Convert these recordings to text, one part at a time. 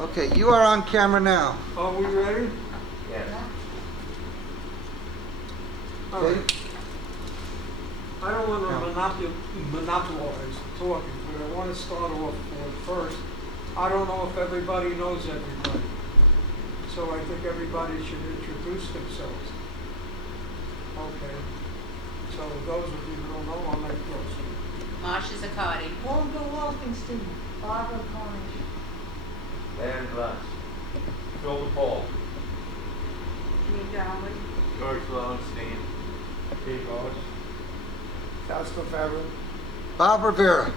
Okay, you are on camera now. Are we ready? Yes. All Okay. right. I don't want to monopolize talking, but I want to start off with first. I don't know if everybody knows everybody, so I think everybody should introduce themselves. Okay. So those of you who don't know, I'll make those. Marcia Zaccardi. Olga Wolfenstein, Barbara Cornish. Aaron Glass. Phil DePaul. Jean Darwin. George Lowenstein. Dave Boss. Fausto Fabro. Bob Rivera.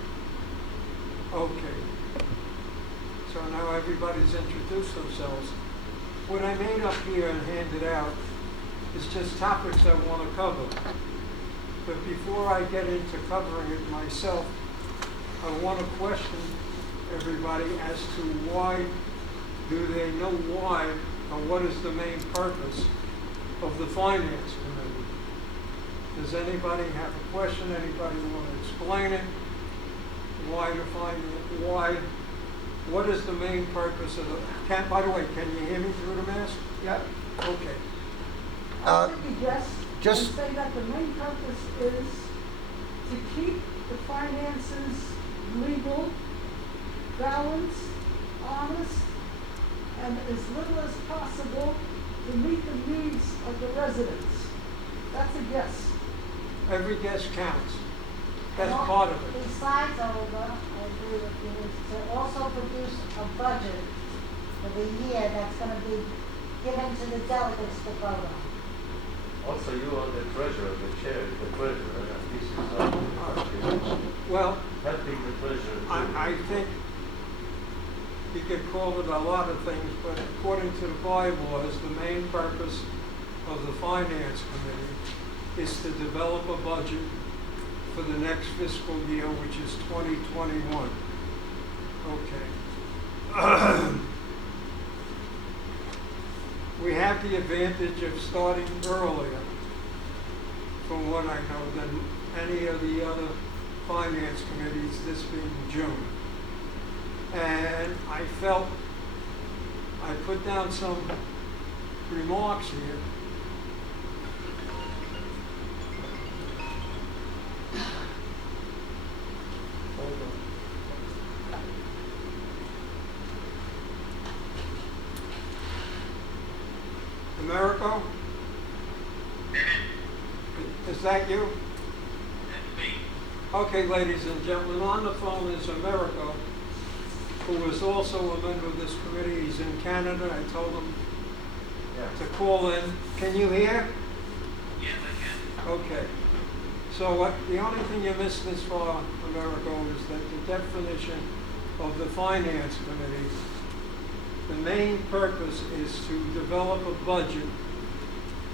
Okay. So now everybody's introduced themselves. What I made up here and handed out is just topics I want to cover. But before I get into covering it myself, I want to question everybody as to why do they know why or what is the main purpose of the Finance Committee. Does anybody have a question? Anybody want to explain it? Why the Finance? Why? What is the main purpose of the? By the way, can you hear me through the mask? Yep. Okay. I'll take a guess just- and say that the main purpose is to keep the finances legal, balanced, honest, and as little as possible to meet the needs of the residents. That's a guess. Every guess counts. That's Well, part of it. Besides, Olga, I agree with you, is to also produce a budget for the year that's gonna be given to the delegates to vote on. Also, you are the treasurer, the chair, the treasurer, and this is Well, helping the treasurer. I think you could call it a lot of things, but according to the bylaws, the main purpose of the Finance Committee is to develop a budget for the next fiscal year, which is 2021. Okay. We have the advantage of starting earlier, from what I know, than any of the other finance committees, this being June. And I felt I put down some remarks here. Hold on. Americo? Is that you? Okay, ladies and gentlemen, on the phone is Americo, who is also a member of this committee. He's in Canada. I told him to call in. Can you hear? Yes, I can. Okay. So the only thing you missed this far, Americo, is that the definition of the Finance Committee, the main purpose is to develop a budget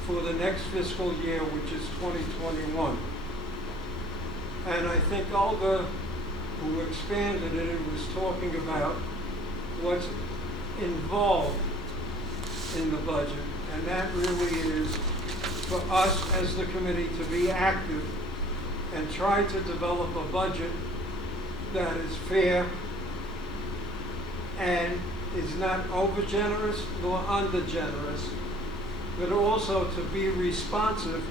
for the next fiscal year, which is 2021. And I think Olga, who expanded it, was talking about what's involved in the budget. And that really is for us as the committee to be active and try to develop a budget that is fair and is not over generous nor under generous, but also to be responsive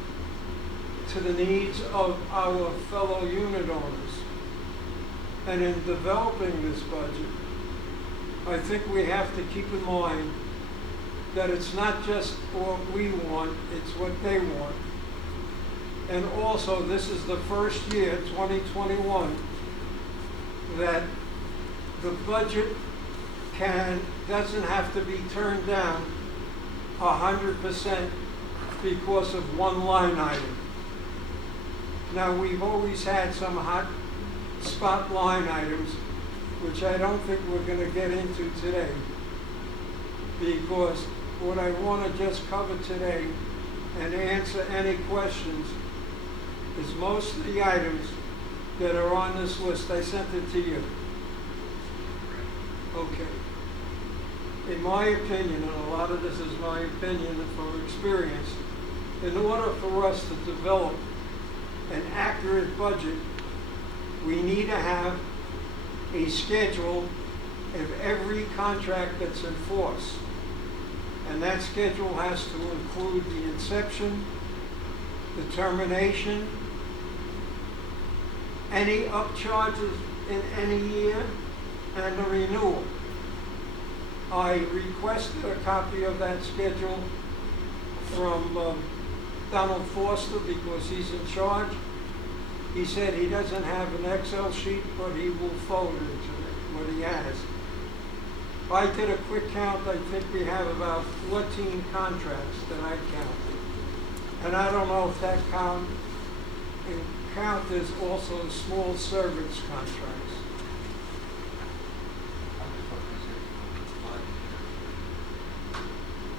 to the needs of our fellow unit owners. And in developing this budget, I think we have to keep in mind that it's not just what we want, it's what they want. And also, this is the first year, 2021, that the budget doesn't have to be turned down 100% because of one line item. Now, we've always had some hot spot line items, which I don't think we're going to get into today, because what I want to just cover today and answer any questions is most of the items that are on this list. I sent it to you. Okay. In my opinion, and a lot of this is my opinion from experience, in order for us to develop an accurate budget, we need to have a schedule of every contract that's in force. And that schedule has to include the inception, the termination, any upcharges in any year, and the renewal. I requested a copy of that schedule from Donald Foster because he's in charge. He said he doesn't have an Excel sheet, but he will forward it to me, what he has. I did a quick count. I think we have about 14 contracts that I counted. And I don't know if that count is also small service contracts.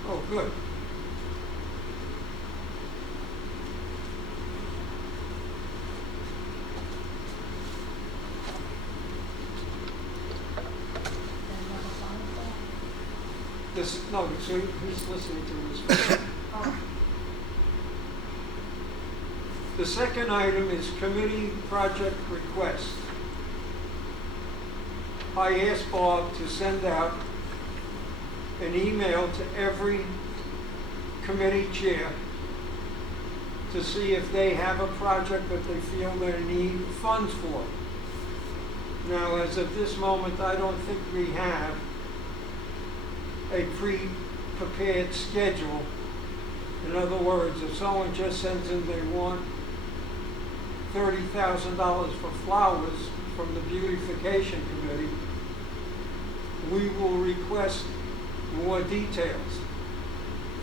Oh, good. No, so he's listening to this. Oh, The second item is committee project request. I asked Bob to send out an email to every committee chair to see if they have a project that they feel they need funds for. Now, as of this moment, I don't think we have a pre-prepared schedule. In other words, if someone just sends in they want $30,000 for flowers from the beautification committee, we will request more details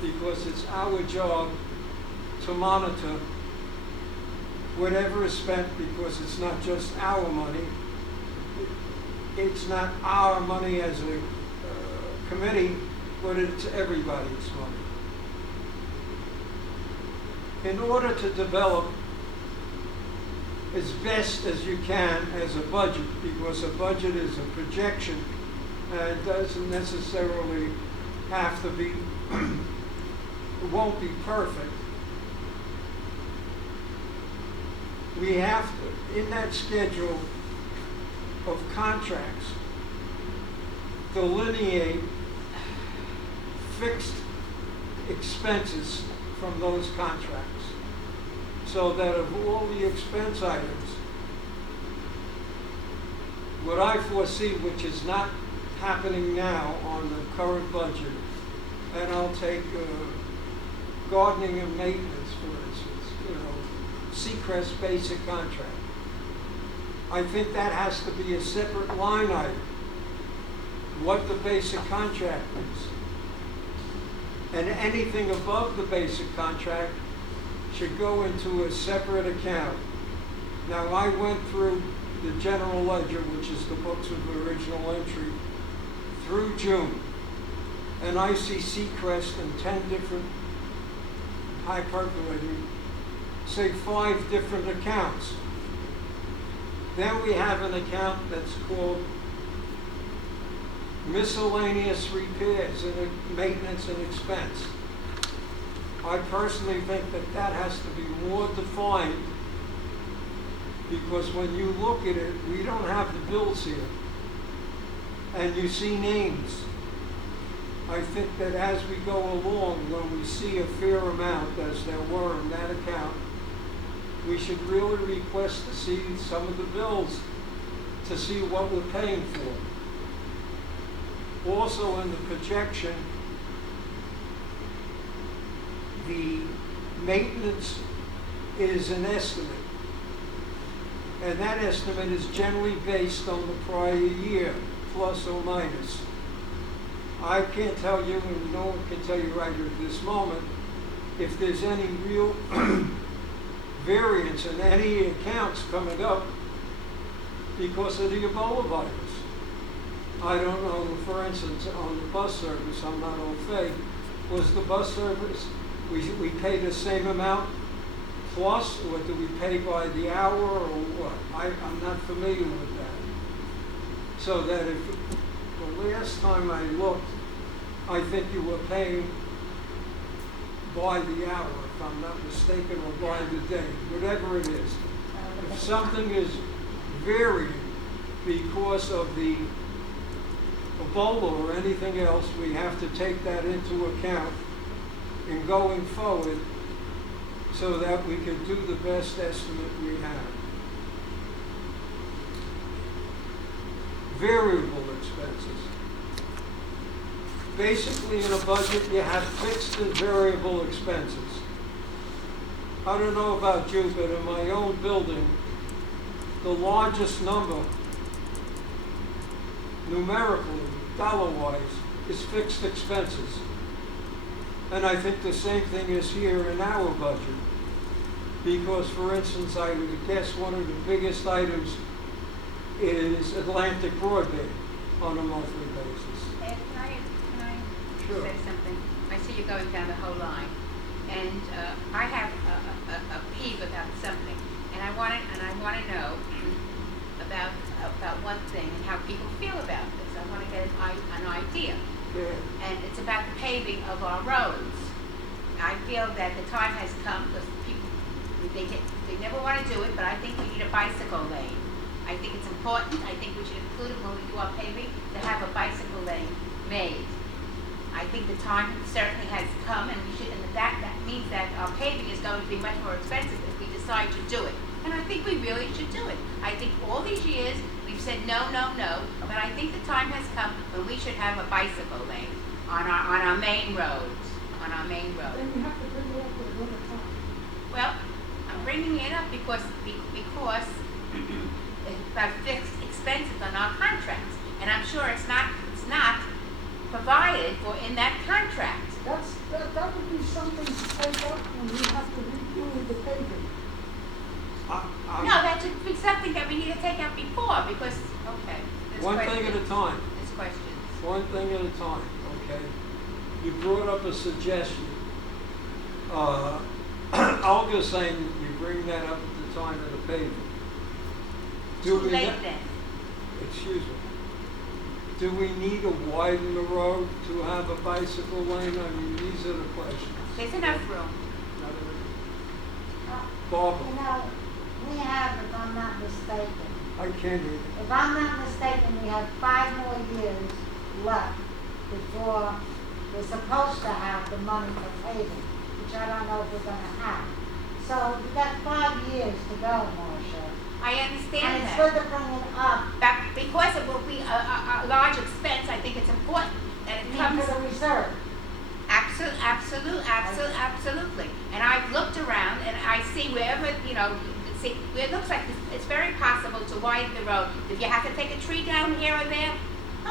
because it's our job to monitor whatever is spent, because it's not just our money. It's not our money as a committee, but it's everybody's money. In order to develop as best as you can as a budget, because a budget is a projection and it doesn't necessarily have to be, it won't be perfect. We have to, in that schedule of contracts, delineate fixed expenses from those contracts, so that of all the expense items, what I foresee, which is not happening now on the current budget, and I'll take gardening and maintenance, for instance, Seacrest basic contract. I think that has to be a separate line item, what the basic contract is. And anything above the basic contract should go into a separate account. Now, I went through the general ledger, which is the books of original entry, through June, and I see Seacrest in 10 different, hypercolating, say 5 different accounts. Then we have an account that's called miscellaneous repairs and maintenance and expense. I personally think that that has to be more defined, because when you look at it, we don't have the bills here, and you see names. I think that as we go along, when we see a fair amount, as there were in that account, we should really request to see some of the bills to see what we're paying for. Also, in the projection, the maintenance is an estimate, and that estimate is generally based on the prior year, plus or minus. I can't tell you, and no one can tell you right at this moment, if there's any real variance in any accounts coming up because of the Ebola virus. I don't know, for instance, on the bus service, I'm not au fait, was the bus service, we pay the same amount plus, or do we pay by the hour, or what? I'm not familiar with that. So that if, the last time I looked, I think you were paying by the hour, if I'm not mistaken, or by the day, whatever it is. If something is varying because of the Ebola or anything else, we have to take that into account in going forward so that we can do the best estimate we have. Variable expenses. Basically, in a budget, you have fixed and variable expenses. I don't know about you, but in my own building, the largest number, numerically, dollar-wise, is fixed expenses. And I think the same thing is here in our budget. Because, for instance, I would guess one of the biggest items is Atlantic broadband on a monthly basis. Ed, can I Sure. say something? I see you're going down the whole line, and I have a peeve about something, and I want to know about one thing and how people feel about this. I want to get an idea, Yeah. and it's about the paving of our roads. I feel that the time has come because people they never want to do it, but I think we need a bicycle lane. I think it's important. I think we should include it when we do our paving to have a bicycle lane made. I think the time certainly has come, and we should. And that means that our paving is going to be much more expensive if we decide to do it. And I think we really should do it. I think all these years we've said no, no, no, but I think the time has come when we should have a bicycle lane on our main roads. On our main roads. Then you have to bring it up with another time. Well, I'm bringing it up because it's about fixed expenses on our contracts, and I'm sure it's not provided for in that contract. That would be something to take up when we have to redo the paving. No, that should be something that we need to take out before because there's One questions. thing at a time. There's questions. One thing at a time, okay? You brought up a suggestion. Olga's saying you bring that up at the time of the paving. Too we late ne- then. Excuse me. Do we need to widen the road to have a bicycle lane? I mean, these are the questions. There's enough room. Barbara, You know, we have, if I'm not mistaken, I can't hear you. if I'm not mistaken, we have 5 more years left before we're supposed to have the money for paving, which I don't know if we're gonna have. So we've got 5 years to go, Marcia. I And understand it's that. good to bring it up, But because it will be a large expense, I think it's important that it comes. for the reserve. Absolutely. And I've looked around and I see wherever, where it looks like it's very possible to widen the road. If you have to take a tree down here or there,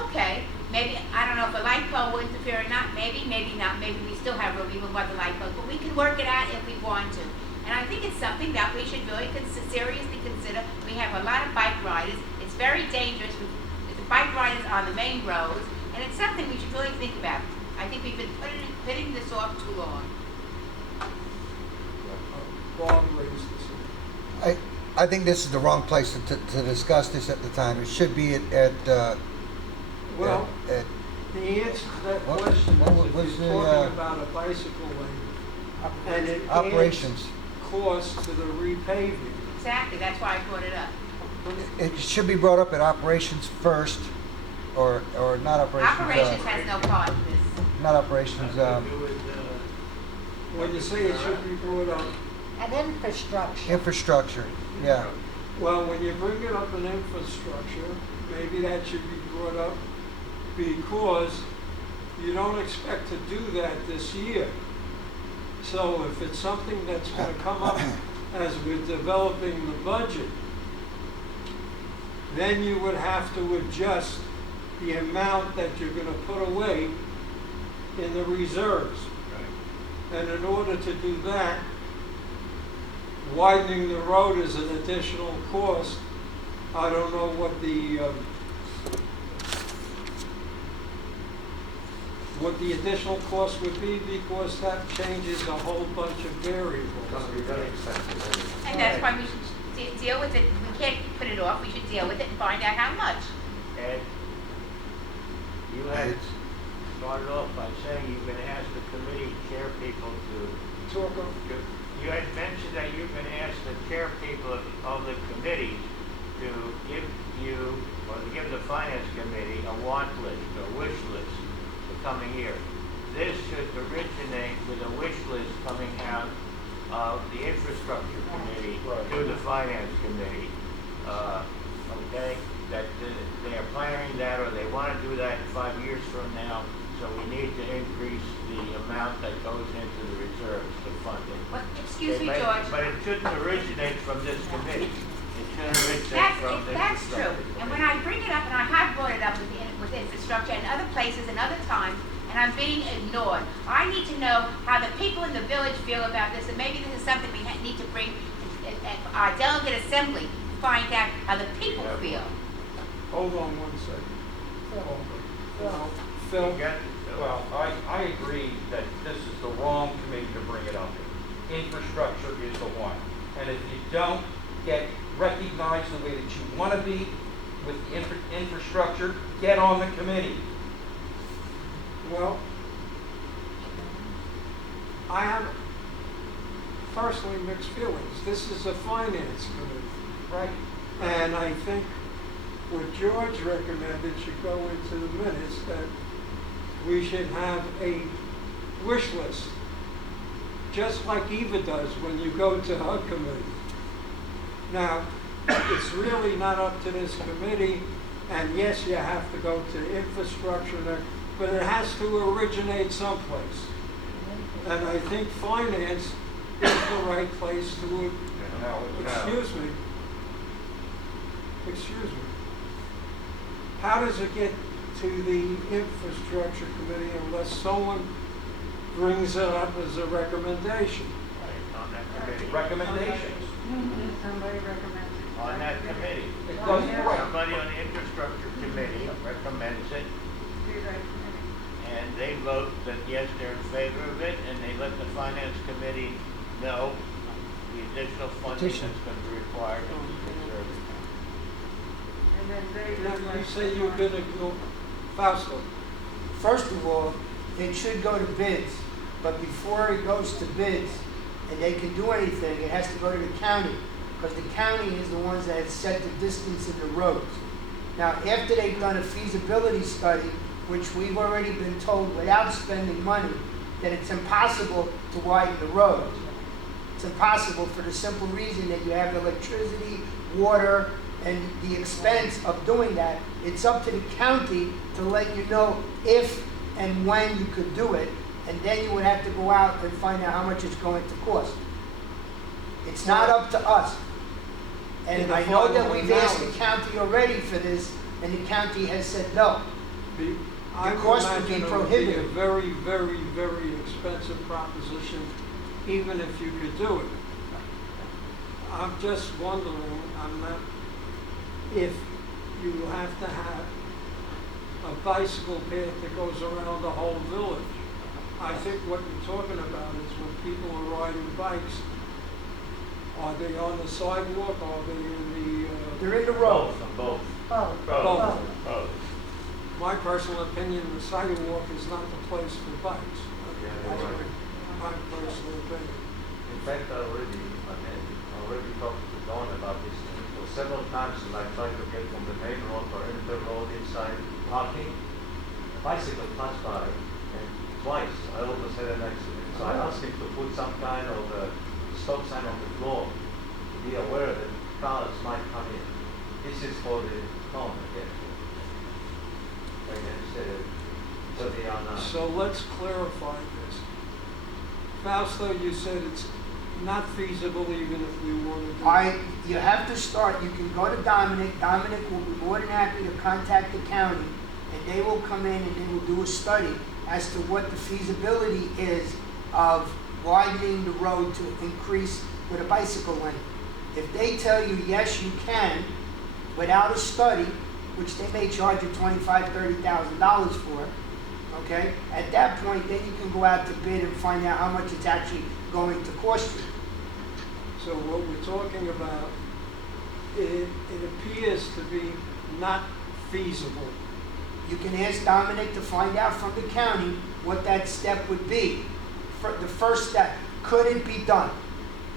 okay. Maybe, I don't know if a light pole will interfere or not. Maybe not. Maybe we still have room even with the light pole. But we can work it out if we want to. And I think it's something that we should really seriously consider. We have a lot of bike riders. It's very dangerous with the bike riders on the main roads. And it's something we should really think about. I think we've been putting this off too long. Bob raised this. I think this is the wrong place to discuss this at the time. It should be at Well, at the answer to that What- question what is was if the, you're talking about a bicycle lane and it adds operations. cost to the repaving. Exactly. That's why I brought it up. It should be brought up at operations first, or not operations. Operations has no part in this. Not operations. When you say it should be brought up, And infrastructure. Infrastructure. Yeah. well, when you bring it up in infrastructure, maybe that should be brought up because you don't expect to do that this year. So if it's something that's going to come up as we're developing the budget, then you would have to adjust the amount that you're going to put away in the reserves. And in order to do that, widening the road is an additional cost. I don't know what the additional cost would be because that changes a whole bunch of variables. It's gonna be very expensive. And that's why we should deal with it. We can't put it off. We should deal with it and find out how much. Ed, you had started off by saying you've been asked the committee chair people Talk of, you had mentioned that you've been asked the chair people of the committees to give you or to give the finance committee a want list or wish list for coming year. This should originate with a wish list coming out of the infrastructure committee to the finance committee. Okay, that they are planning that, or they want to do that 5 years from now. So we need to increase the amount that goes into the reserves to fund it. Well, excuse me, But- George. But it shouldn't originate from this committee. It should originate from the That's true. infrastructure And when committee. I bring it up, and I have brought it up with infrastructure and other places and other times, and I'm being ignored, I need to know how the people in the village feel about this, and maybe this is something we need to bring our delegate assembly to find out how the people feel. Hold on one second. Phil. Phil, You got it, Phil. Well, I agree that this is the wrong committee to bring it up in. Infrastructure is the one. And if you don't get recognized the way that you want to be with infrastructure, get on the committee. well, I have personally mixed feelings. This is a finance committee. Right. And I think what George recommended should go into the minutes, that we should have a wish list, just like Eva does when you go to her committee. Now, it's really not up to this committee, and yes, you have to go to infrastructure, but it has to originate someplace. And I think finance is the right place to, excuse me. How does it get to the infrastructure committee unless someone brings it up as a recommendation? Right, on that committee. Recommendations. Somebody recommends it. On that committee. It doesn't work. Somebody on the infrastructure committee recommends it, and they vote that yes, they're in favor of it, and they let the finance committee know the additional funding that's Petition. going to be required to preserve it. And then they. Now, you say you're gonna go, Fausto, First of all, it should go to bids, but before it goes to bids, and they can do anything, it has to go to the county, because the county is the ones that set the distance in the roads. Now, after they've done a feasibility study, which we've already been told without spending money, that it's impossible to widen the roads. It's impossible for the simple reason that you have electricity, water, and the expense of doing that. It's up to the county to let you know if and when you could do it, and then you would have to go out and find out how much it's going to cost. It's not up to us. And I know that we've asked the county already for this, and the county has said no. I would cost would be imagine it would be a prohibitive. very, very, very expensive proposition, even if you could do it. I'm just wondering, if you have to have a bicycle path that goes around the whole village. I think what you're talking about is when people are riding bikes, are they on the sidewalk, are they in the, They're in the road. Both. Oh, Both. Both. my personal opinion, the sidewalk is not the place for bikes. Yeah, That's you're right. my personal opinion. In fact, I already talked to Don about this. So several times, when I tried to get from the main road or into the road inside parking, a bicycle passed by, and twice I almost had an accident. So I asked him to put some kind of stop sign on the floor to be aware that cars might come in. This is for the town again. So they are not. So let's clarify this. Fausto, you said it's not feasible even if we want to do it. You have to start, you can go to Dominic. Dominic will be more than happy to contact the county, and they will come in and they will do a study as to what the feasibility is of widening the road to increase with a bicycle lane. If they tell you, yes, you can, without a study, which they may charge you $25,000, $30,000 for, okay? At that point, then you can go out to bid and find out how much it's actually going to cost you. So what we're talking about, it appears to be not feasible. You can ask Dominic to find out from the county what that step would be. The first step, could it be done?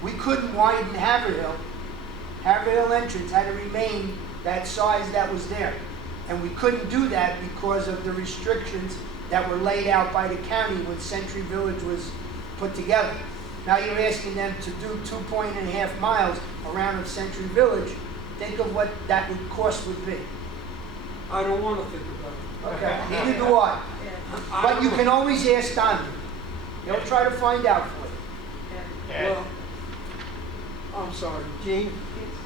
We couldn't widen Haverhill. Haverhill entrance had to remain that size that was there. And we couldn't do that because of the restrictions that were laid out by the county when Century Village was put together. Now you're asking them to do 2.5 miles around of Century Village. Think of what that cost would be. I don't want to think about it. Okay, neither do I. But you can always ask Donnie. He'll try to find out for you. Well, I'm sorry, Gene? It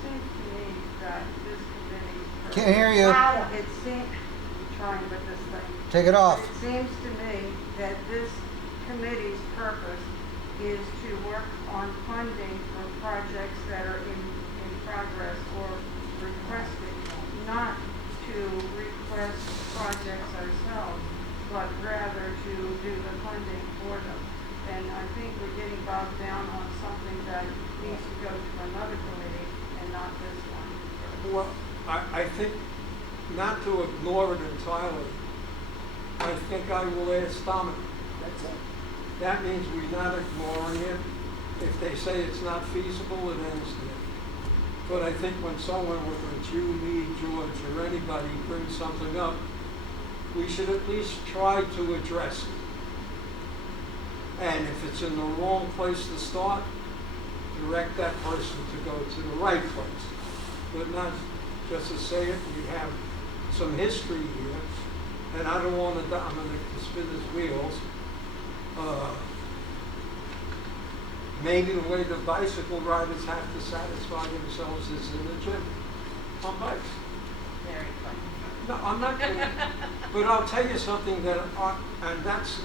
seems to me that this committee. Can't hear you. It seems, I'm trying with this thing. Take it off. It seems to me that this committee's purpose is to work on funding for projects that are in progress or requested, not to request projects ourselves, but rather to do the funding for them. And I think we're getting bogged down on something that needs to go to another committee and not this one. Well, I think not to ignore it entirely. I think I will ask Dominic. That's it. That means we're not ignoring it. If they say it's not feasible, it ends there. But I think when someone, whether it's you, me, George, or anybody brings something up, we should at least try to address it. And if it's in the wrong place to start, direct that person to go to the right place. But not just to say it, we have some history here, and I don't want Dominic to spin his wheels. Maybe the way the bicycle riders have to satisfy themselves is in the gym on bikes. Very funny. No, I'm not kidding. But I'll tell you something that, and that's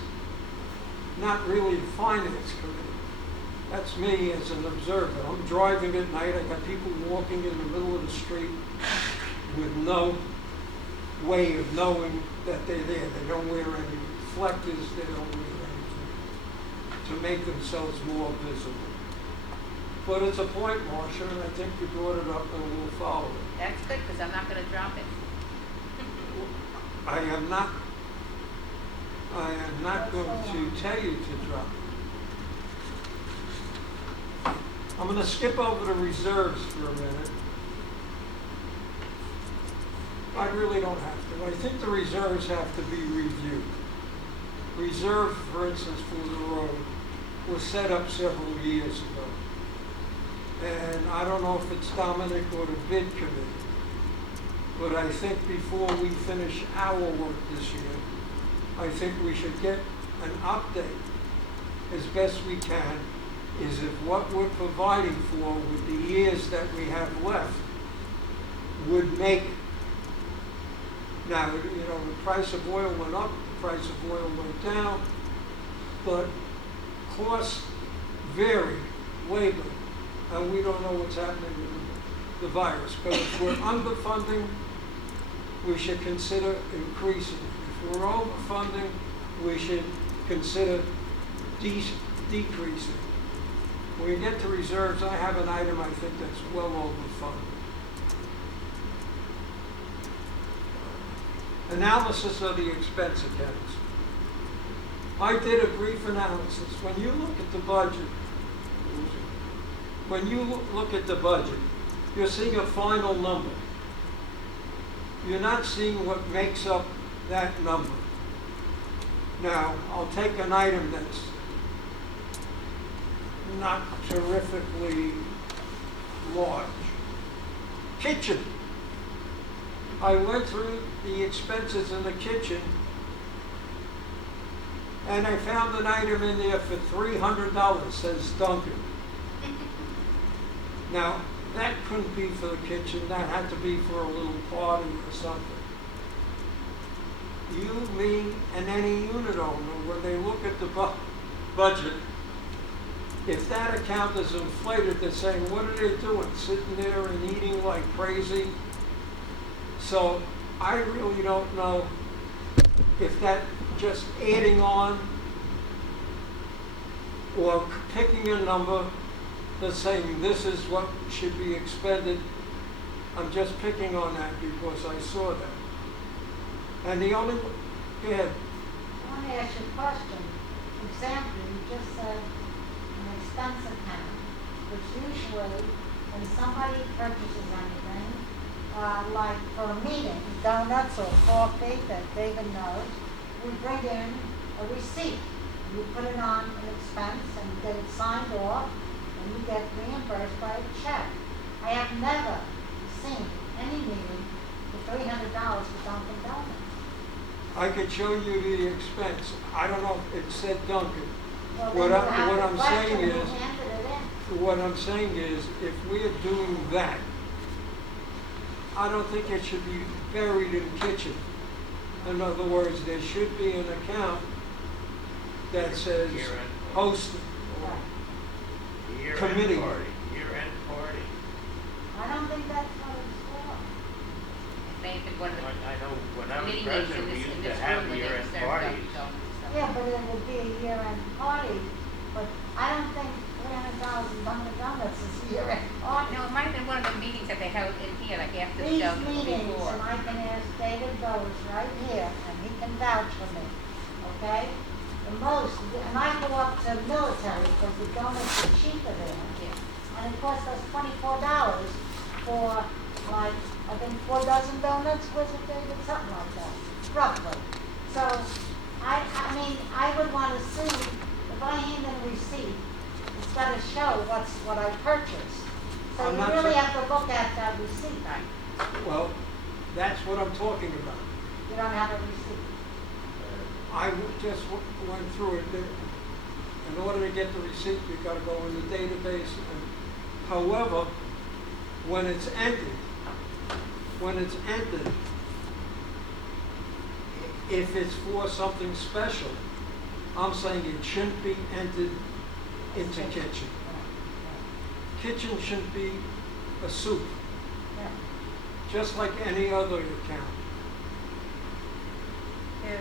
not really the finance committee. That's me as an observer. I'm driving at night. I got people walking in the middle of the street with no way of knowing that they're there. They don't wear any reflectors. They don't wear anything to make themselves more visible. But it's a point, Marcia, and I think you brought it up and we'll follow it. That's good, because I'm not gonna drop it. I am not going to tell you to drop it. I'm going to skip over the reserves for a minute. I really don't have to. I think the reserves have to be reviewed. Reserve, for instance, for the road was set up several years ago. And I don't know if it's Dominic or the bid committee, but I think before we finish our work this year, I think we should get an update as best we can, is if what we're providing for with the years that we have left would make, now, you know, the price of oil went up, the price of oil went down, but costs vary, labor, and we don't know what's happening with the virus. But if we're underfunding, we should consider increasing. If we're overfunding, we should consider decreasing. When we get to reserves, I have an item I think that's well overfunded. Analysis of the expense accounts. I did a brief analysis. When you look at the budget, you're seeing a final number. You're not seeing what makes up that number. Now, I'll take an item that's not terrifically large. Kitchen. I went through the expenses in the kitchen and I found an item in there for $300, says Duncan. Now, that couldn't be for the kitchen, that had to be for a little party or something. You, me, and any unit owner, when they look at the budget, if that account is inflated, they're saying, what are they doing? Sitting there and eating like crazy? So I really don't know if that just adding on or picking a number that's saying this is what should be expended. I'm just picking on that because I saw that. And the only, go ahead. I want to ask you a question. For example, you just said an expense account, which usually when somebody purchases anything, like for a meeting, donuts or coffee that David knows, we bring in a receipt. You put it on an expense and you get it signed off, and you get reimbursed by a check. I have never seen any meeting for $300 for Dunkin' Donuts. I could show you the expense. I don't know if it said Dunkin'. Well, What then I- you have what to I'm question saying who is- handed it in. What I'm saying is, if we're doing that, I don't think it should be buried in kitchen. In other words, there should be an account that says Year-end. host, Right. Year-end Committee. party, year-end party. I don't think that's what it's for. They have been one of the I know when I was committee meetings president, we in used to this have room when they year-end served parties. donuts and stuff. Yeah, but it would be a year-end party, but I don't think $300 in Dunkin' Donuts is a year-end party. No, it might have been one of the meetings that they held in here, like after the These show meetings, before. and I can ask David Bowes right here, and he can vouch for me, okay? The most, and I go up to military because the donuts are cheaper there. Yeah. And it cost us $24 for like, I think 4 dozen donuts, was it, David? Something like that, roughly. So, I mean, I would want to see, if I hand in a receipt, it's got to show what I purchased. So I'm you not really sure- have to look at that receipt. well, that's what I'm talking about. You don't have a receipt. I just went through it. In order to get the receipt, you've got to go in the database. However, when it's entered, if it's for something special, I'm saying it shouldn't be entered into kitchen. Kitchen shouldn't be a soup, Yeah. just like any other account. If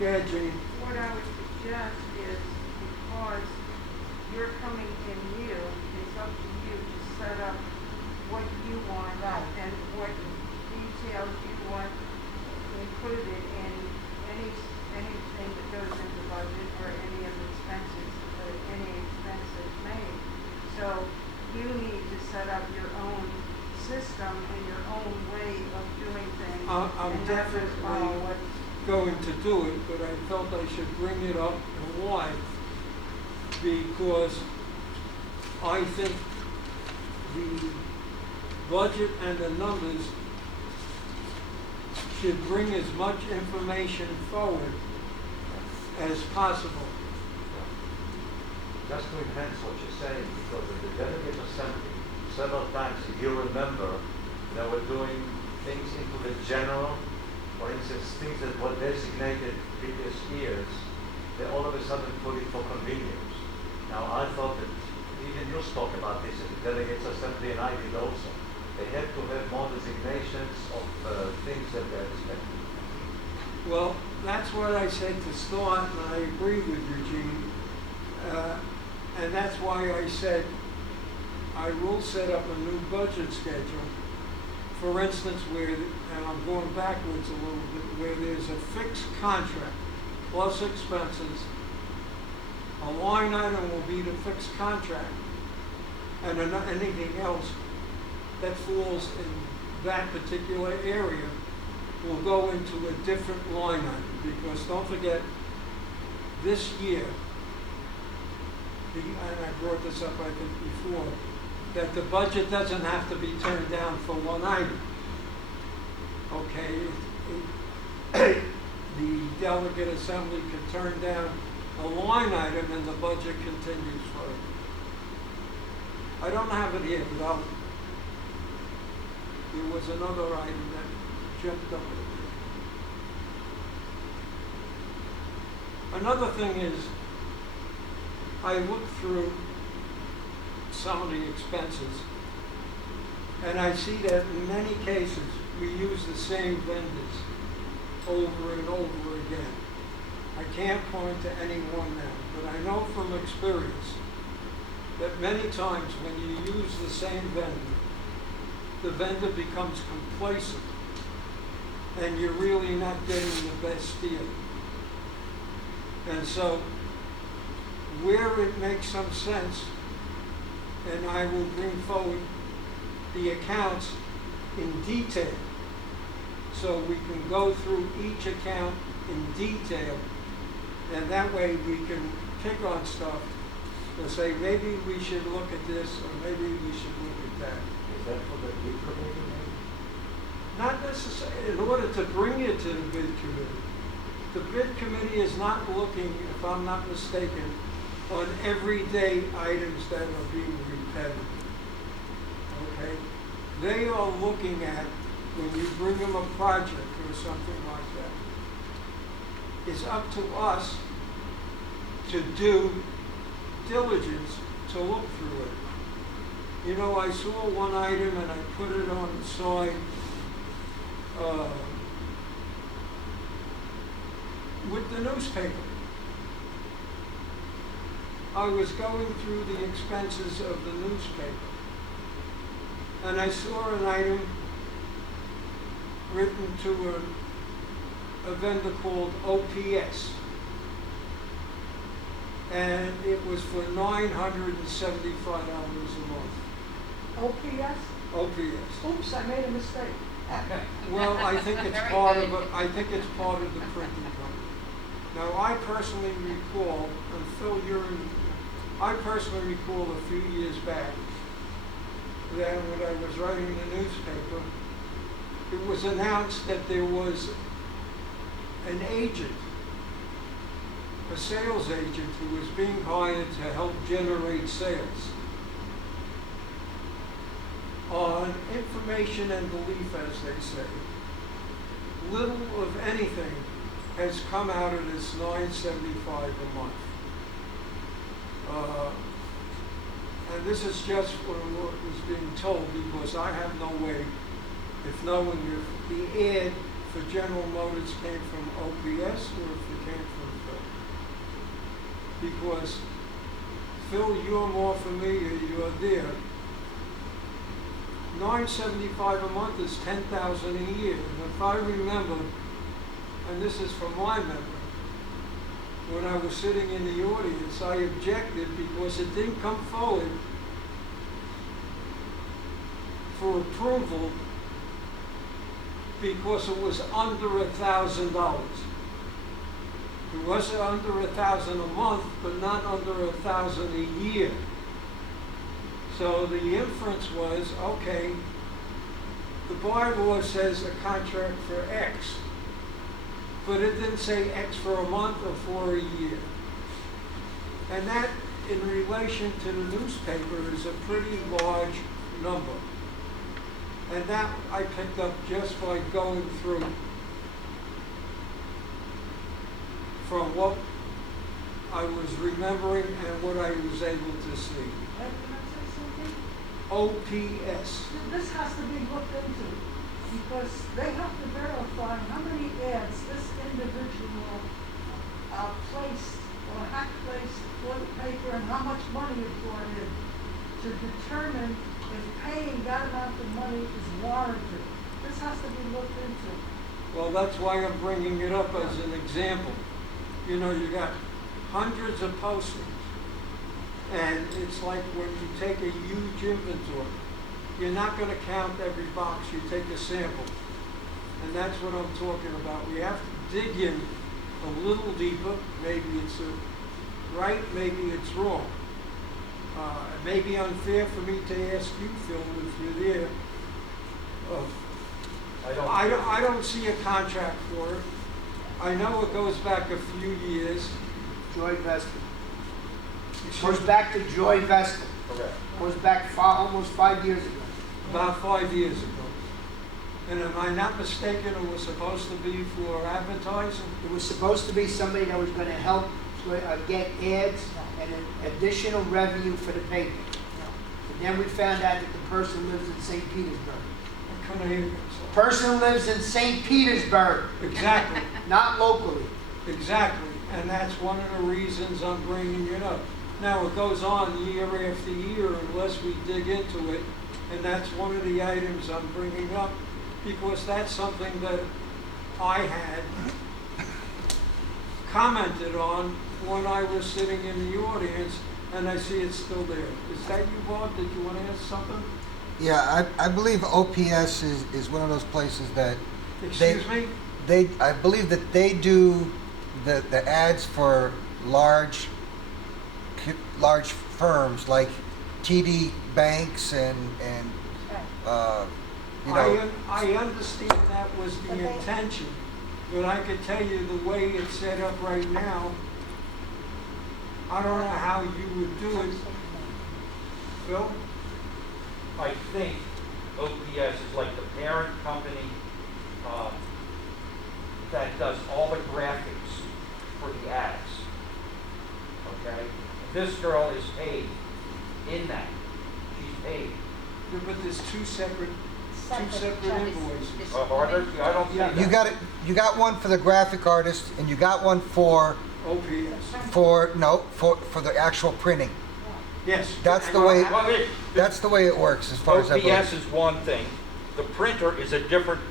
Go ahead, Jean. what I would suggest is, because you're coming in new, it's up to you to set up what you want Right. and what details you want included in anything that goes in the budget or any of the expenses, any expenses made. So you need to set up your own system and your own way of doing things. I'm and not just follow definitely what's going to do it, but I felt I should bring it up. And why? Because I think the budget and the numbers should bring as much information forward as possible. Just to enhance what you're saying, because at the delegate assembly, several times, if you remember, they were doing things into the general, for instance, things that were designated previous years, they all of a sudden put it for convenience. Now, I thought that, even you spoke about this at the delegates assembly, and I did also. They had to have more designations of things that they're expecting. Well, that's what I said to start, and I agree with Eugene. And that's why I said I will set up a new budget schedule. For instance, and I'm going backwards a little bit, where there's a fixed contract plus expenses. A line item will be the fixed contract, and then anything else that falls in that particular area will go into a different line item. Because don't forget, this year, and I brought this up I think before, that the budget doesn't have to be turned down for one item. Okay, the delegate assembly can turn down a line item and the budget continues further. I don't have it here, but there was another item that jumped up at me. Another thing is, I looked through some of the expenses, and I see that in many cases, we use the same vendors over and over again. I can't point to any one now, but I know from experience that many times when you use the same vendor, the vendor becomes complacent, and you're really not getting the best deal. And so, where it makes some sense, and I will bring forward the accounts in detail. So we can go through each account in detail, and that way we can pick on stuff and say, maybe we should look at this, or maybe we should look at that. Is that for the bid committee maybe? Not necessarily, in order to bring it to the bid committee. The bid committee is not looking, if I'm not mistaken, on everyday items that are being repetitive. Okay? They are looking at, when you bring them a project or something like that, it's up to us to do diligence to look through it. You know, I saw one item and I put it on the side with the newspaper. I was going through the expenses of the newspaper, and I saw an item written to a vendor called OPS, and it was for $975 a month. OPS? OPS. Oops, I made a mistake. Well, I think it's Very part good. of I think it's part of the printing company. Now, I personally recall, and Phil, I personally recall a few years back that when I was writing the newspaper, it was announced that there was an agent, a sales agent who was being hired to help generate sales on information and belief, as they say. Little of anything has come out of this $975 a month. And this is just what was being told, because I have no way of knowing if the ad for General Motors came from OPS or if it came from Phil. Because, Phil, you're more familiar, you're there. $975 a month is $10,000 a year. And if I remember, and this is from my memory, when I was sitting in the audience, I objected because it didn't come forward for approval because it was under $1,000. It was under $1,000 a month, but not under $1,000 a year. So the inference was, okay, the bylaw says a contract for X, but it didn't say X for a month or for a year. And that, in relation to the newspaper, is a pretty large number. And that I picked up just by going through from what I was remembering and what I was able to see. Can I say something? OPS. This has to be looked into, because they have to verify how many ads this individual placed or had placed for the paper and how much money it brought in to determine if paying that amount of money is warranted. This has to be looked into. Well, that's why I'm bringing it up as an example. You know, you got hundreds of postings, and it's like when you take a huge inventory, you're not going to count every box, you take a sample. And that's what I'm talking about. We have to dig in a little deeper. Maybe it's right, maybe it's wrong. It may be unfair for me to ask you, Phil, if you're there. I don't see a contract for it. I know it goes back a few years. Joy Vestal. Goes back to Joy Vestal. Correct. Goes back almost 5 years ago. About 5 years ago. And am I not mistaken, it was supposed to be for advertising? It was supposed to be somebody that was going to help get ads and an additional revenue for the paper. And then we found out that the person lives in St. Petersburg. I couldn't hear you. Person lives in St. Petersburg, Exactly, not locally. exactly. And that's one of the reasons I'm bringing it up. Now, it goes on year after year unless we dig into it. And that's one of the items I'm bringing up, because that's something that I had commented on when I was sitting in the audience, and I see it's still there. Is that you, Bob? Did you want to ask something? Yeah, I believe OPS is one of those places that Excuse me? I believe that they do the ads for large firms like TD Banks and you know. I understand that was But the they- intention, but I could tell you the way it's set up right now, I don't know how you would do it. Phil? I think OPS is like the parent company that does all the graphics for the ads. Okay? This girl is paid in that. She's paid. Yeah, but there's two separate Separate invoices. Harder? I don't see that. You got it. You got one for the graphic artist, and you got one for OPS. for the actual printing. Yes. That's the way. Well, That's the way it works, as far as I believe. OPS is one thing. The printer is a different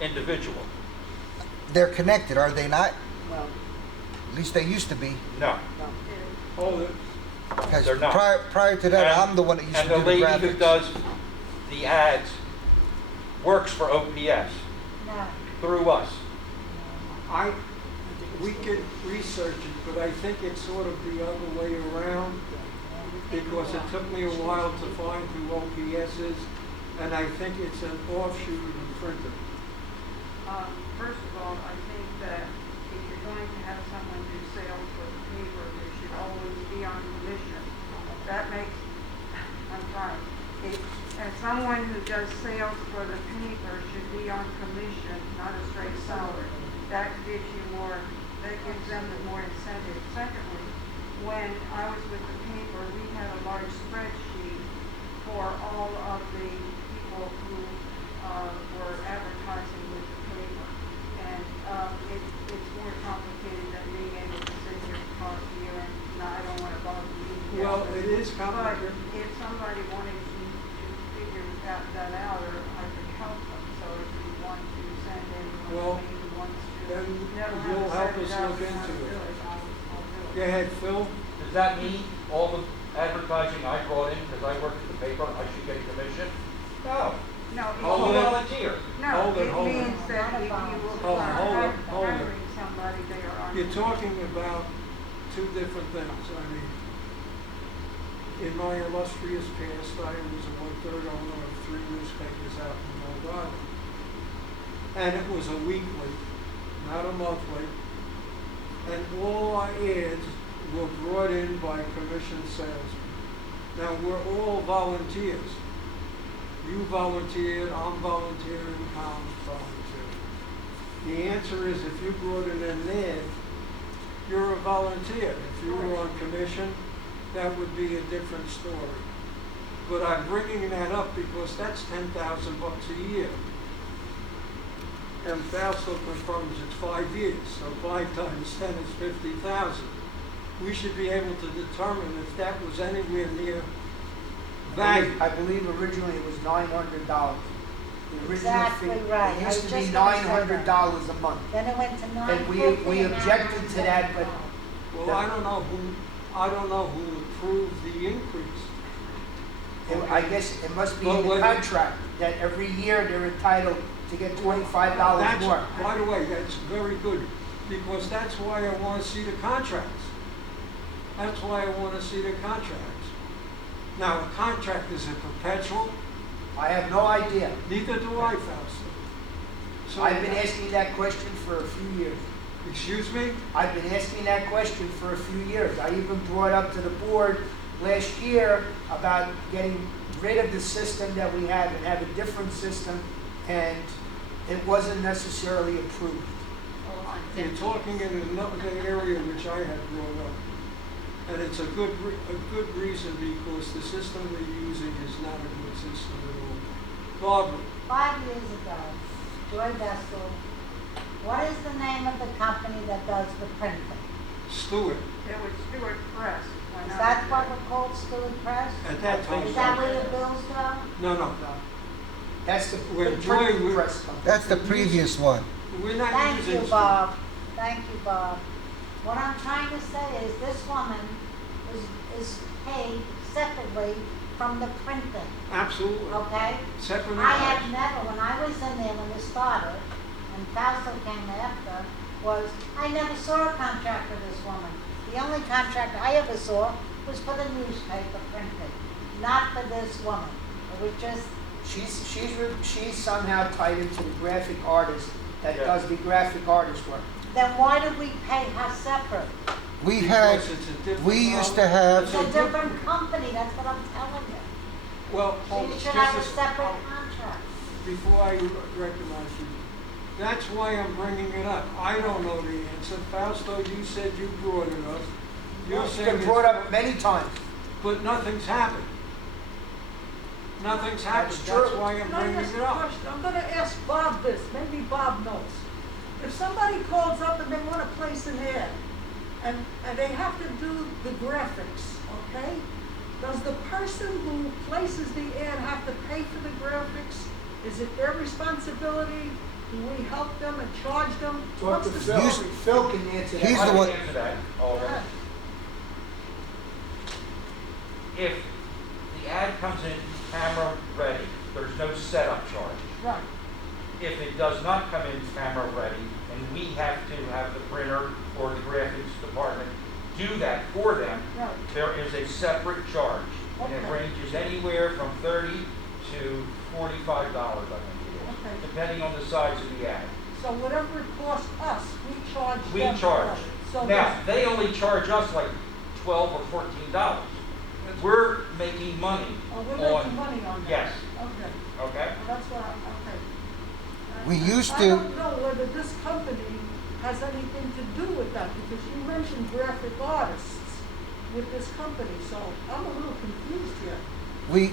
individual. They're connected, are they not? No, At least they used to be. No. no. Hold it. Because They're not. prior to that, I'm the one that used to And do the the lady graphics. who does the ads works for OPS No. through us. We could research it, but I think it's sort of the other way around, because it took me a while to find who OPS is, and I think it's an offshoot of the printer. First of all, I think that if you're going to have someone do sales for the paper, they should always be on commission. That makes, I'm sorry, and someone who does sales for the paper should be on commission, not a straight salary. That gives you more, that gives them the more incentive. Secondly, when I was with the paper, we had a large spreadsheet for all of the people who were advertising with the paper. And it's more complicated than being able to sit here and talk to you, and I don't want to bother you. Well, it is But complicated. if somebody wanted to figure that out, or I could help them, so if you want to send anyone, Well, who wants to then know how you'll to help set us it up look and how to into do it. I'll do Go it. ahead, Phil. Does that mean all the advertising I brought in because I work at the paper, I should get commission? No. No, I'm Hold a it. volunteer. no, Hold it, it hold it. means that if you Hold it, are hold it. hiring somebody, they are on. You're talking about two different things. I mean, in my illustrious past, I was a 1/3 owner of 3 newspapers out in Long Island. And it was a weekly, not a monthly. And all our ads were brought in by commissioned salesmen. Now, we're all volunteers. You volunteered, I'm volunteering, Tom's volunteering. The answer is if you brought in an ad, you're a volunteer. If you were on commission, that would be a different story. But I'm bringing that up because that's $10,000 a year. And Fausto confirms it's 5 years, so 5 times 10 is 50,000. We should be able to determine if that was anywhere near value. I believe originally it was $900. The original Exactly fee, right. it I used was to be just gonna say $900 a month. Then it went to And we $950 and now objected it's to that, but Well, I don't know who approved the increase. I guess it must be But in the what- contract that every year they're entitled to get $25 That's, more. by the way, that's very good, because that's why I want to see the contracts. That's why I want to see the contracts. Now, a contract is a perpetual, I have no idea. neither do I, Fausto. So, I've been asking that question for a few years. excuse me? I've been asking that question for a few years. I even brought up to the board last year about getting rid of the system that we have and have a different system, and it wasn't necessarily approved. You're talking in another area which I had brought up. And it's a good reason, because the system they're using is not a good system at all. Barbara, 5 years ago, Joy Vessel, what is the name of the company that does the printing? Stewart, It was Stewart Press. when Is I that was what there. we're called, Stewart Press? at that time. Is that where your bills go? No. That's the When Joy printing was- press company. That's the previous one. We're not Thank using you, Stewart. Bob. Thank you, Bob. What I'm trying to say is this woman is paid separately from the printing, Absolutely. okay? Separate I have invoice. never, when I was in there when this started, and Fausto came after, was, I never saw a contract for this woman. The only contract I ever saw was for the newspaper printing, not for this woman. It was just, She's somehow tied into the graphic artist that Yeah. does the graphic artist work. then why did we pay her separate? We had, Because it's a different we used to model. have, It's a different company, that's what I'm telling you. Well, hold She it, should have a just separate contract. before I recognize you. That's why I'm bringing it up. I don't know the answer. Fausto, you said you brought it up. You're It's saying been brought up many times. but nothing's happened. Nothing's happened. That's That's true. why I'm Can I bringing ask it a up. question? I'm gonna ask Bob this, maybe Bob knows. If somebody calls up and they wanna place an ad, and they have to do the graphics, okay? Does the person who places the ad have to pay for the graphics? Is it their responsibility? Do we help them and charge them? Talk What's to the Phil. story? Phil can answer that. He's I the can one- answer that, Alderman. If the ad comes in camera ready, there's no setup charge. Right. If it does not come in camera ready, and we have to have the printer or the graphics department do that for them, Right. there is a separate charge. And it Okay. ranges anywhere from $30 to $45, I think it Okay. is, depending on the size of the ad. So whatever it costs us, we charge them. We for charge. it. So Now, there's- they only charge us like $12 or $14. We're making money Oh, we're on. making money on that? Yes, Okay, okay? well, that's what okay. we used I to, don't know whether this company has anything to do with that, because you mentioned graphic artists with this company, so I'm a little confused here.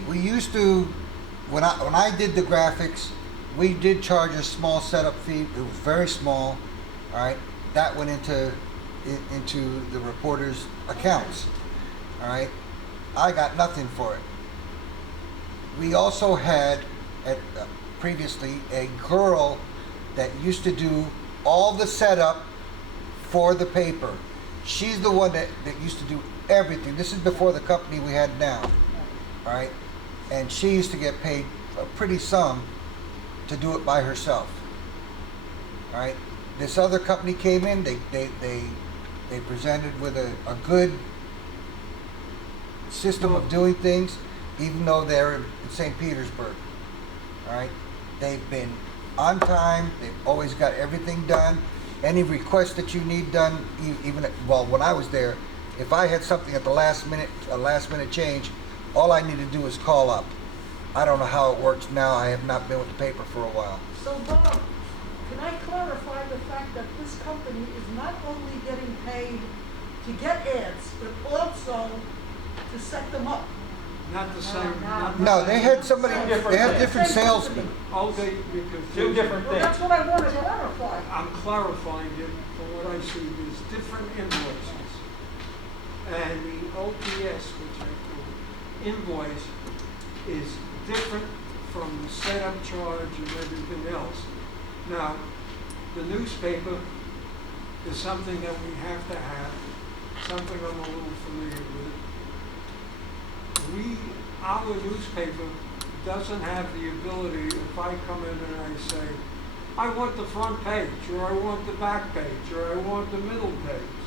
we used to, when I did the graphics, we did charge a small setup fee. It was very small, all right? That went into the reporters' accounts, all right? I got nothing for it. We also had previously a girl that used to do all the setup for the paper. She's the one that used to do everything. This is before the company we had now, all right? And she used to get paid a pretty sum to do it by herself, all right? This other company came in, they presented with a good system of doing things, even though they're in St. Petersburg, all right? They've been on time, they've always got everything done. Any request that you need done, even, well, when I was there, if I had something at the last minute, a last minute change, all I need to do is call up. I don't know how it works now, I have not been with the paper for a while. So Bob, can I clarify the fact that this company is not only getting paid to get ads, but also to set them up? Not the same. not the No, they same. had somebody, they had different Same salesmen. Okay, you're confused. Two different Well, things. that's what I want to clarify. I'm clarifying it from what I see. There's different invoices. And the OPS, which I call invoice, is different from the setup charge and everything else. Now, the newspaper is something that we have to have, something I'm a little familiar with. Our newspaper doesn't have the ability, if I come in and I say, I want the front page, or I want the back page, or I want the middle page.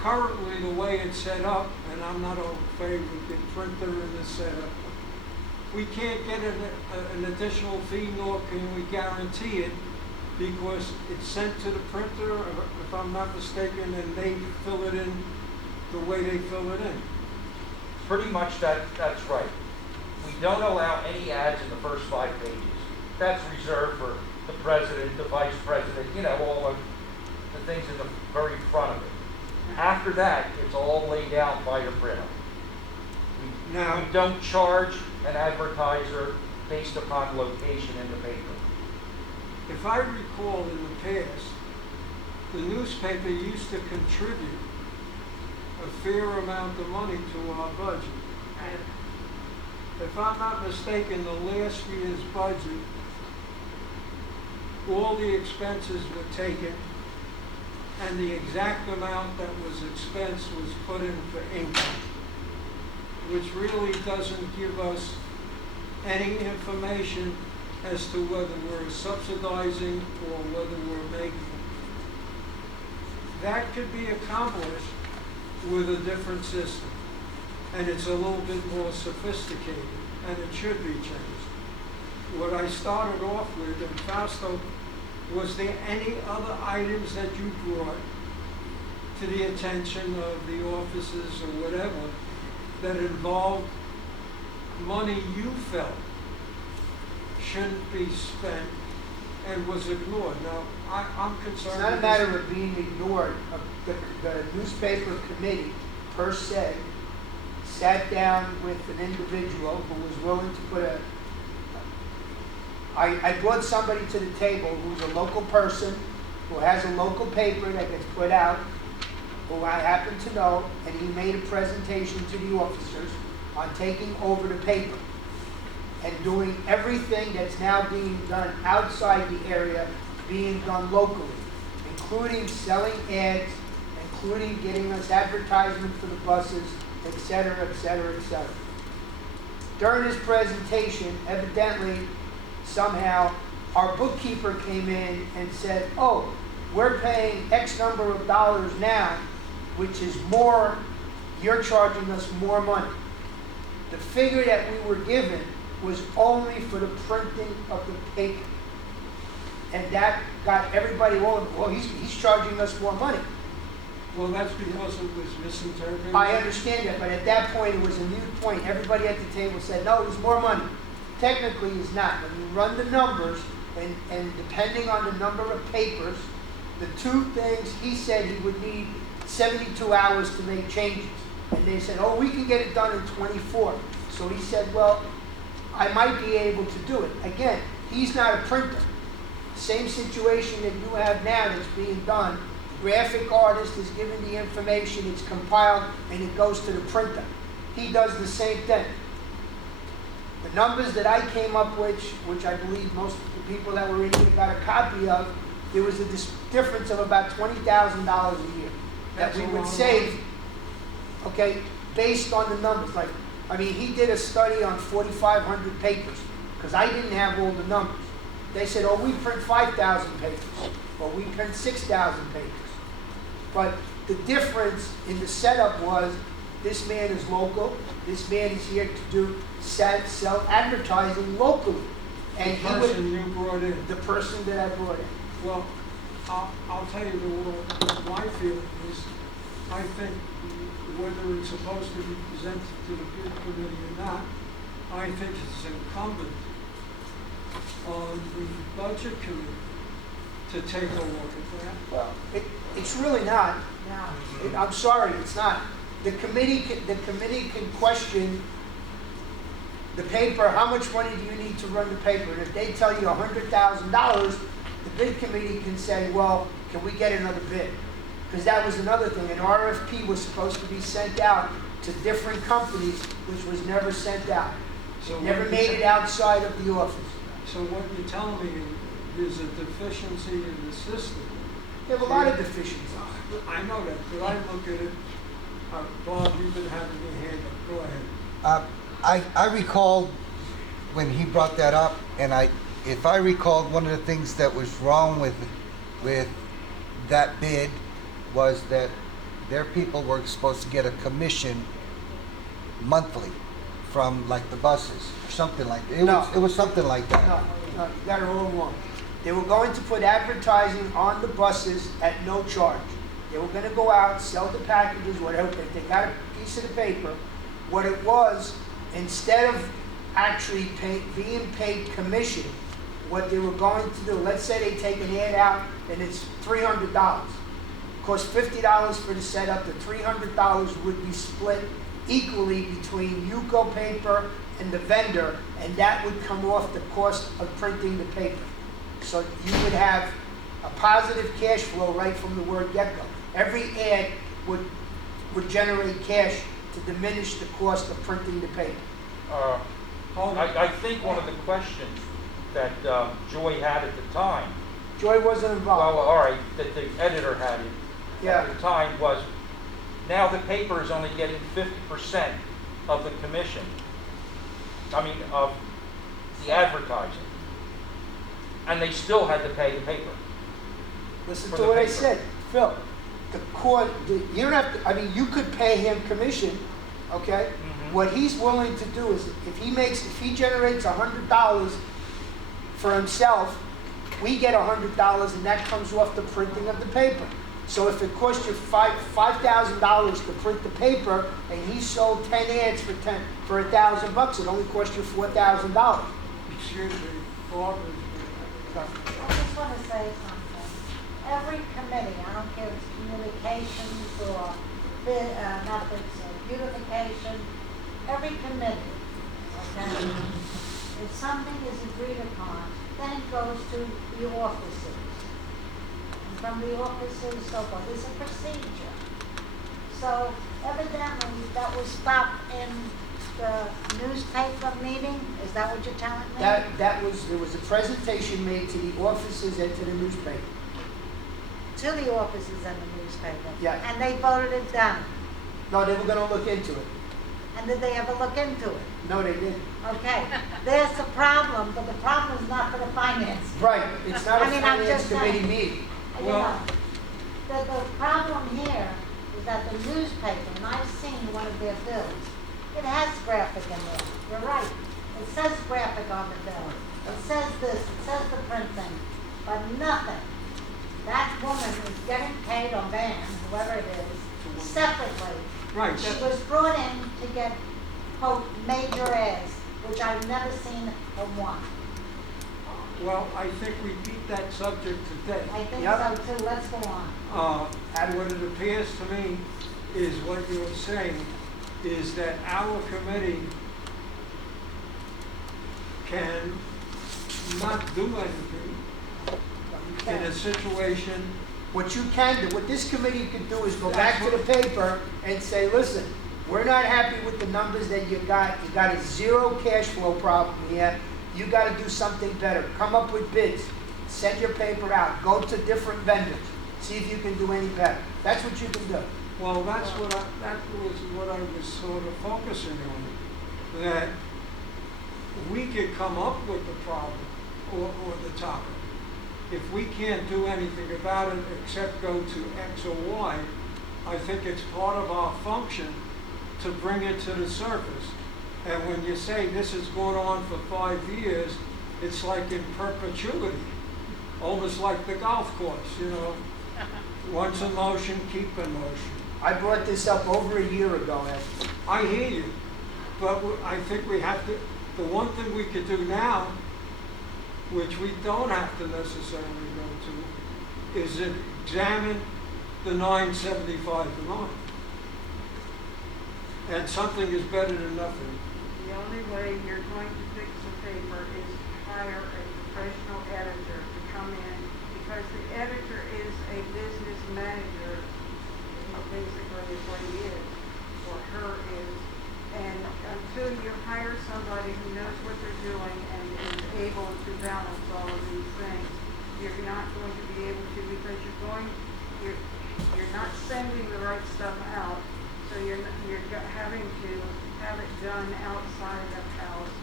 Currently, the way it's set up, and I'm not au fait with the printer and the setup, we can't get an additional fee, nor can we guarantee it, because it's sent to the printer, if I'm not mistaken, and they fill it in the way they fill it in. Pretty much that's right. We don't allow any ads in the first 5 pages. That's reserved for the president, the vice president, all of the things in the very front of it. After that, it's all laid out by your printer. Now, We don't charge an advertiser based upon location in the paper. if I recall in the past, the newspaper used to contribute a fair amount of money to our budget. If I'm not mistaken, the last year's budget, all the expenses were taken, and the exact amount that was expensed was put in for income. which really doesn't give us any information as to whether we're subsidizing or whether we're making. That could be accomplished with a different system, and it's a little bit more sophisticated, and it should be changed. What I started off with, and Fausto, was there any other items that you brought to the attention of the officers or whatever that involved money you felt shouldn't be spent and was ignored? Now, I'm concerned. It's not a matter of being ignored. The newspaper committee, per se, sat down with an individual who was willing to put I brought somebody to the table who's a local person, who has a local paper that gets put out, who I happen to know, and he made a presentation to the officers on taking over the paper and doing everything that's now being done outside the area being done locally, including selling ads, including getting us advertisement for the buses, et cetera, et cetera, et cetera. During his presentation, evidently, somehow, our bookkeeper came in and said, oh, we're paying X number of dollars now, which is more, you're charging us more money. The figure that we were given was only for the printing of the paper. And that got everybody, well, he's charging us more money. Well, that's because it was misinterpreted. I understand that, but at that point, it was a moot point. Everybody at the table said, no, it was more money. Technically, it's not. When you run the numbers, and depending on the number of papers, the two things, he said he would need 72 hours to make changes. And they said, oh, we can get it done in 24. So he said, well, I might be able to do it. Again, he's not a printer. Same situation that you have now that's being done. The graphic artist is given the information, it's compiled, and it goes to the printer. He does the same thing. The numbers that I came up with, which I believe most of the people that were in here got a copy of, there was a difference of about $20,000 a year that we would save, okay, based on the numbers. Like, I mean, he did a study on 4,500 papers, because I didn't have all the numbers. They said, oh, we print 5,000 papers, or we print 6,000 papers. But the difference in the setup was, this man is local, this man is here to sell advertising locally. And the person you brought in. The person that I brought in. Well, I'll tell you what my feeling is. I think whether it's supposed to be presented to the bid committee or not, I think it's incumbent on the budget committee to take a look at that. Well, it's really not. No. I'm sorry, it's not. The committee can question the paper, how much money do you need to run the paper? And if they tell you $100,000, the bid committee can say, well, can we get another bid? Because that was another thing. An RFP was supposed to be sent out to different companies, which was never sent out. So Never made it outside of the office. So what you're telling me is a deficiency in the system. They have a lot of deficiencies. I know that, but I look at it, Bob, you've been having your hand up. Go ahead. I recall when he brought that up, and if I recalled, one of the things that was wrong with that bid was that their people were supposed to get a commission monthly from like the buses or something like that. It was something like that. No, you got it all wrong. They were going to put advertising on the buses at no charge. They were going to go out, sell the packages, whatever. If they got a piece of the paper, what it was, instead of actually being paid commission, what they were going to do, let's say they take an ad out and it's $300. Costs $50 for the setup. The $300 would be split equally between Yuko Paper and the vendor, and that would come off the cost of printing the paper. So you would have a positive cash flow right from the word get-go. Every ad would generate cash to diminish the cost of printing the paper. I think one of the questions that Joy had at the time, Joy wasn't involved. well, all right, that the editor had it Yeah. at the time was, now the paper is only getting 50% of the commission. I mean, of the advertising. And they still had to pay the paper. Listen For to the what I paper. said, Phil. The court, you don't have to, I mean, you could pay him commission, okay? Mhm. What he's willing to do is, if he generates $100 for himself, we get $100 and that comes off the printing of the paper. So if it costs you $5,000 to print the paper and he sold 10 ads for $1,000, it only cost you $4,000. Excuse me, Barbara. I just want to say something. Every committee, I don't care if it's communications or methods of beautification, every committee, okay? If something is agreed upon, then it goes to the officers. And from the officers, so forth. There's a procedure. So evidently that was stopped in the newspaper meeting? Is that what you're telling me? There was a presentation made to the officers and to the newspaper. To the officers and the newspaper? Yeah. And they voted it down? No, they were gonna look into it. And did they ever look into it? No, they didn't. Okay, there's the problem, but the problem is not for the finance. Right, it's not a I mean, I'm finance just committee saying. meeting. You know, the problem here is that the newspaper, and I've seen one of their bills, it has graphic in there, you're right. It says graphic on the bill. It says this, it says the print thing, but nothing. That woman is getting paid, or man, whoever it is, separately. Right, She that's- was brought in to get, quote, major ads, which I've never seen her one. Well, I think we beat that subject today. I think Yep. so too, let's go on. And what it appears to me is what you're saying is that our committee can not do anything in a situation. What you can do, what this committee could do is go back to the paper and say, listen, we're not happy with the numbers that you got. You got a zero cash flow problem here. You gotta do something better. Come up with bids. Send your paper out. Go to different vendors. See if you can do any better. That's what you can do. Well, that was what I was sort of focusing on, that we could come up with the problem or the topic. If we can't do anything about it except go to X or Y, I think it's part of our function to bring it to the surface. And when you say this has gone on for 5 years, it's like in perpetuity, almost like the golf course, you know. Once in motion, keep in motion. I brought this up over a year ago, Ed. I hear you, but I think we have to, the one thing we could do now, which we don't have to necessarily go to, is examine the 975 a month. And something is better than nothing. The only way you're going to fix the paper is to hire a professional editor to come in, because the editor is a business manager, basically is what he is, or her is. And until you hire somebody who knows what they're doing and is able to balance all of these things, you're not going to be able to, because you're not sending the right stuff out, so you're having to have it done outside of house.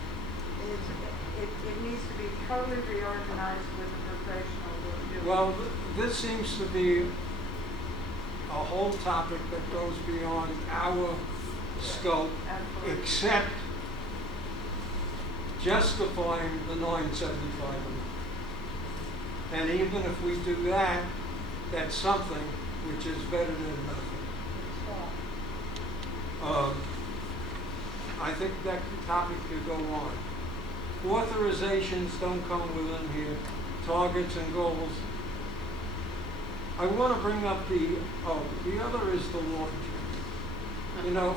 It needs to be totally reorganized with a professional to do it. Well, this seems to be a whole topic that goes beyond our scope, Absolutely. except justifying the 975. And even if we do that, that's something which is better than nothing. I think that topic could go on. Authorizations don't come within here, targets and goals. I want to bring up the other is the laundry. You know,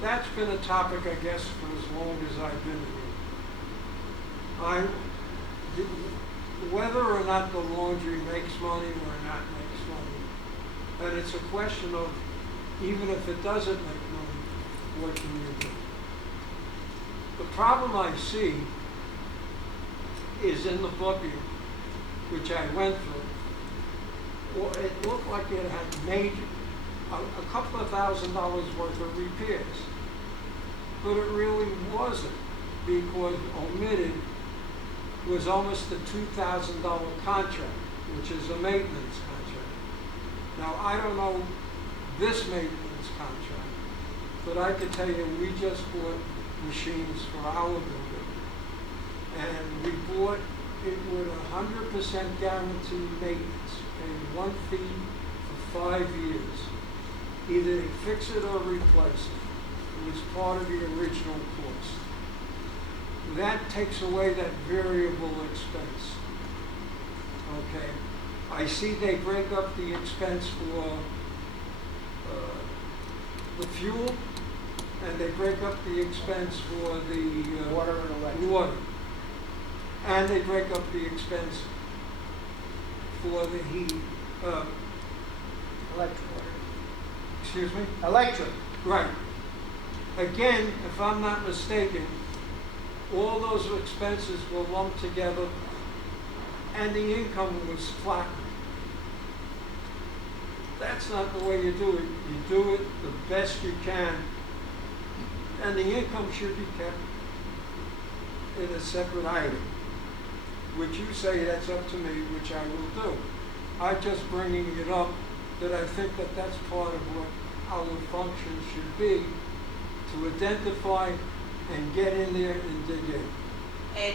that's been a topic, I guess, for as long as I've been here. Whether or not the laundry makes money or not makes money, and it's a question of, even if it doesn't make money, what can you do? The problem I see is in the booking, which I went through. Well, it looked like it had a couple of $1,000s worth of repairs. But it really wasn't, because omitted was almost a $2,000 contract, which is a maintenance contract. Now, I don't know this maintenance contract, but I can tell you, we just bought machines for our building. And we bought it with 100% guaranteed maintenance, paying one fee for 5 years. Either they fix it or replace it. It was part of the original cost. That takes away that variable expense. Okay. I see they break up the expense for the fuel, and they break up the expense for the Water and electric. water. And they break up the expense for the heat, Electric. excuse me? Electric. Right. Again, if I'm not mistaken, all those expenses were lumped together and the income was flattened. That's not the way you do it. You do it the best you can, and the income should be kept in a separate item, which you say that's up to me, which I will do. I'm just bringing it up that I think that that's part of what our function should be, to identify and get in there and dig in. And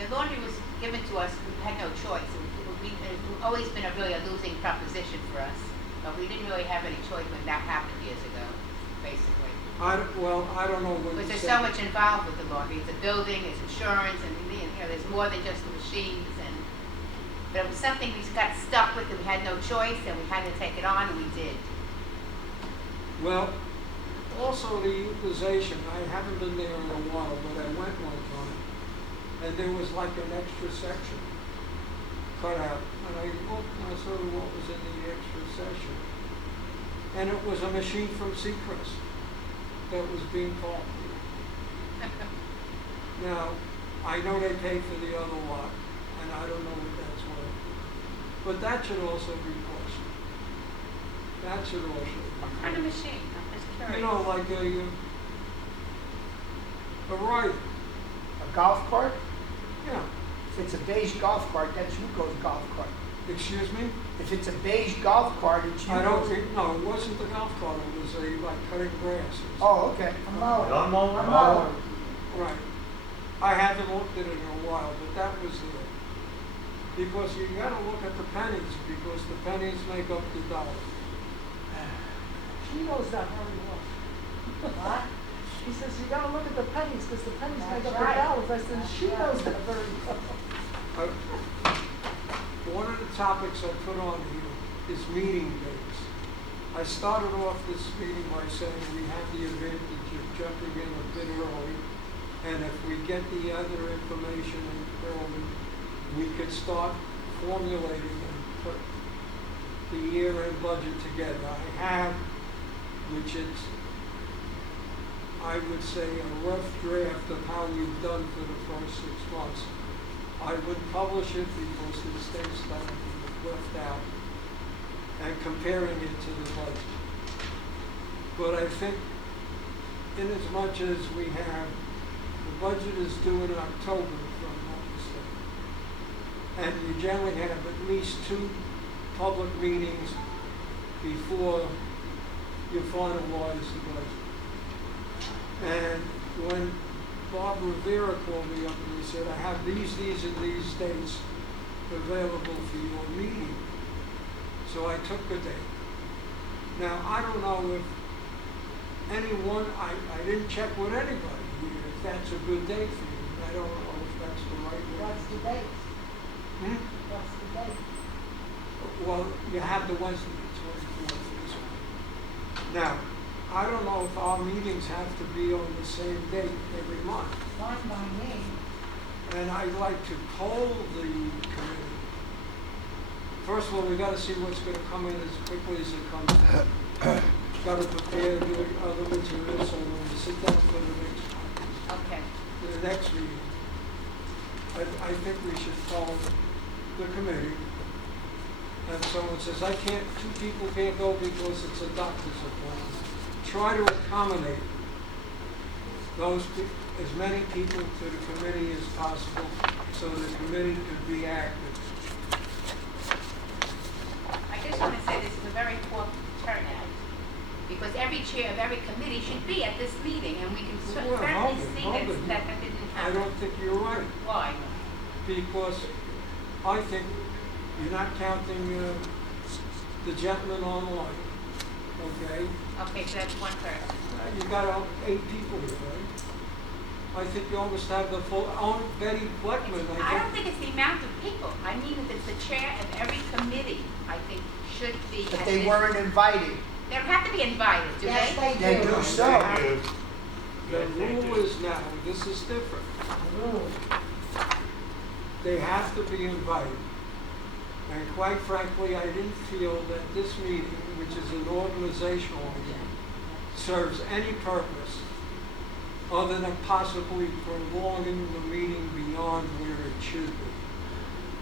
the laundry was given to us, we had no choice. It's always been a really a losing proposition for us, but we didn't really have any choice when that happened years ago, basically. I don't know what Because you there's said. so much involved with the laundry. It's a building, it's insurance, and there's more than just the machines. But it was something we got stuck with, and we had no choice, and we had to take it on, and we did. Well, also the utilization, I haven't been there in a while, but I went one time, and there was like an extra section cut out, and I looked and I saw what was in the extra section. And it was a machine from Seacrest that was being called. Now, I know they pay for the other lot, and I don't know what that's worth. But that should also be questioned. That should also be. What kind of machine? I'm just curious. You know, like a rider. A golf cart? Yeah. If it's a beige golf cart, that's Yuko's golf cart. Excuse me? If it's a beige golf cart, it's I don't Yuko's. think, no, it wasn't the golf cart, it was like cutting grass. or Oh, okay. A mower. Lawnmower? A mower. something. Right. I haven't looked at it in a while, but that was there. Because you gotta look at the pennies, because the pennies make up the dollar. She knows that very well. What? He says, you gotta look at the pennies, because the pennies make That's up the right. dollars. I said, she That's knows right. that very well. One of the topics I put on here is meeting dates. I started off this meeting by saying we have the advantage of jumping in a bit early, and if we get the other information in early, we could start formulating and put the year-end budget together. I have, which is, I would say, a rough draft of how we've done for the first 6 months. I would publish it because there's things that are left out and comparing it to the budget. But I think in as much as we have, the budget is due in October, if I'm not mistaken. And you generally have at least 2 public meetings before you finalize the budget. And when Bob Rivera called me up and he said, I have these, and these dates available for your meeting. So I took a date. Now, I don't know if anyone, I didn't check with anybody here if that's a good date for you. I don't know if that's the right way. What's the date? Hmm? What's the date? Well, you have the Wednesday, the 24th this one. Now, I don't know if our meetings have to be on the same date every month. Fine by me. And I'd like to poll the committee. First of all, we gotta see what's gonna come in as quickly as it comes in. Gotta prepare the other material, so when we sit down for the Okay. next meeting, I think we should poll the committee and someone says, two people can't go because it's a doctor's appointment. Try to accommodate as many people to the committee as possible, so the committee could be active. I just want to say this is a very poor turnout, because every chair of every committee should be at this meeting, and we can Well, hold certainly it, see hold that it. that didn't I happen. don't think you're right, Why? because I think you're not counting the gentleman online, okay? Okay, so that's one person. You got 8 people here, right? I think you almost have the full, Betty Fleckman, I don't think it's the amount of people. I mean, if it's the chair of every committee, I think should be But at they this. weren't invited. They have to be invited, do Yes, they? they do. They do so. The rule is now, this is different. They have to be invited. And quite frankly, I didn't feel that this meeting, which is an organizational meeting, serves any purpose other than possibly prolonging the meeting beyond where it should be.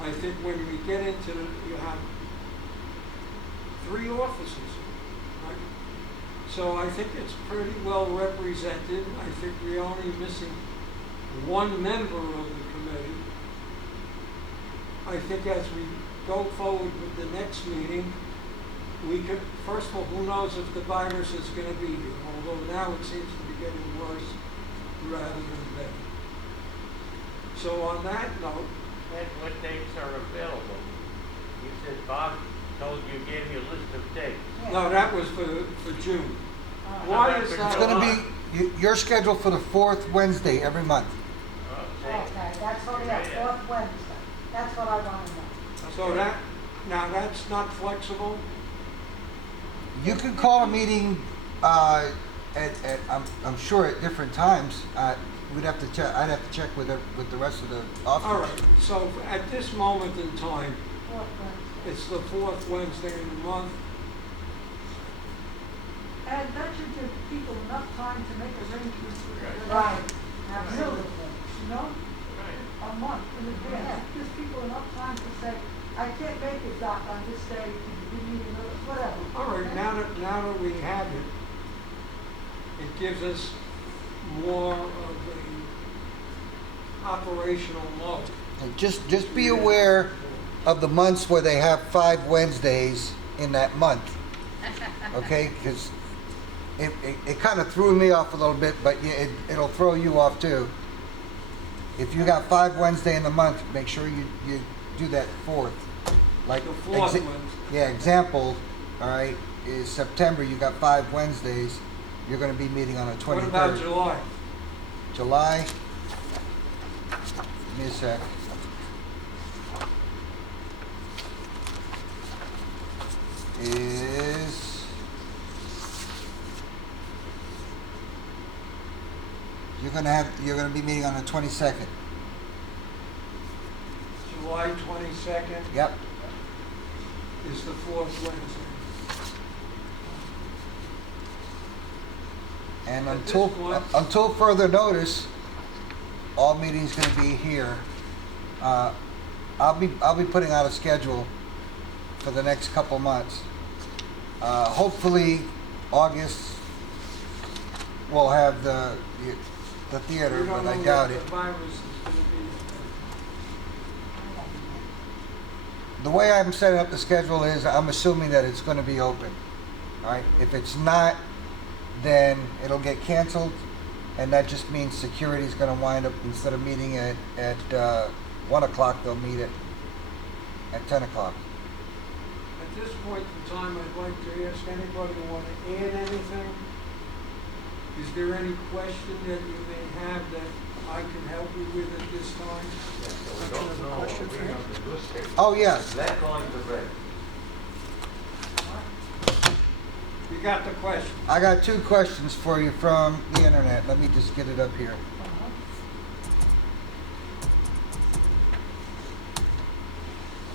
I think when we get into, you have 3 offices, right? So I think it's pretty well represented. I think we're only missing 1 member of the committee. I think as we go forward with the next meeting, we could, first of all, who knows if the virus is going to be here, although now it seems to be getting worse rather than better. So on that note, And what dates are available? You said Bob told you, gave you a list of dates. no, that was for June. How Why about is for that? It's gonna be, you're scheduled for the 4th Wednesday every month. See? Okay, that's what we have, fourth Wednesday. That's what I want to know. So that, now that's not flexible? You can call a meeting, I'm sure at different times. We'd have to check, I'd have to check with the rest of the officers. All right, so at this moment in time, Fourth Wednesday. it's the 4th Wednesday in the month. And that should give people enough time to make arrangements with their Right, Really, absolutely. you know, a month in advance. It gives people enough time to say, I can't make it, Doc, on this day, you need another, whatever. All right, now that we have it, it gives us more of a operational mode. And just be aware of the months where they have 5 Wednesdays in that month, okay? Because it kind of threw me off a little bit, but yeah, it'll throw you off too. If you got 5 Wednesday in the month, make sure you do that 4th. Like The 4th Wednesday. yeah, example, all right, is September. You got 5 Wednesdays. You're going to be meeting on the 23rd. What about July? July. Give me a sec. Is you're gonna be meeting on the 22nd. July 22nd Yep. is the 4th Wednesday. And At this point- until further notice, all meetings gonna be here. I'll be putting out a schedule for the next couple months. Hopefully, August we'll have the theater, We don't but I know doubt what it. the virus is going to be. The way I'm setting up the schedule is I'm assuming that it's going to be open. All right. If it's not, then it'll get canceled, and that just means security is going to wind up, instead of meeting at 1 o'clock, they'll meet at 10 o'clock. At this point in time, I'd like to ask anybody who want to add anything. Is there any question that you may have that I can help you with at this time? We don't know what we're going to do. Oh yes. Black going to red. You got the question. I got 2 questions for you from the internet. Let me just get it up here.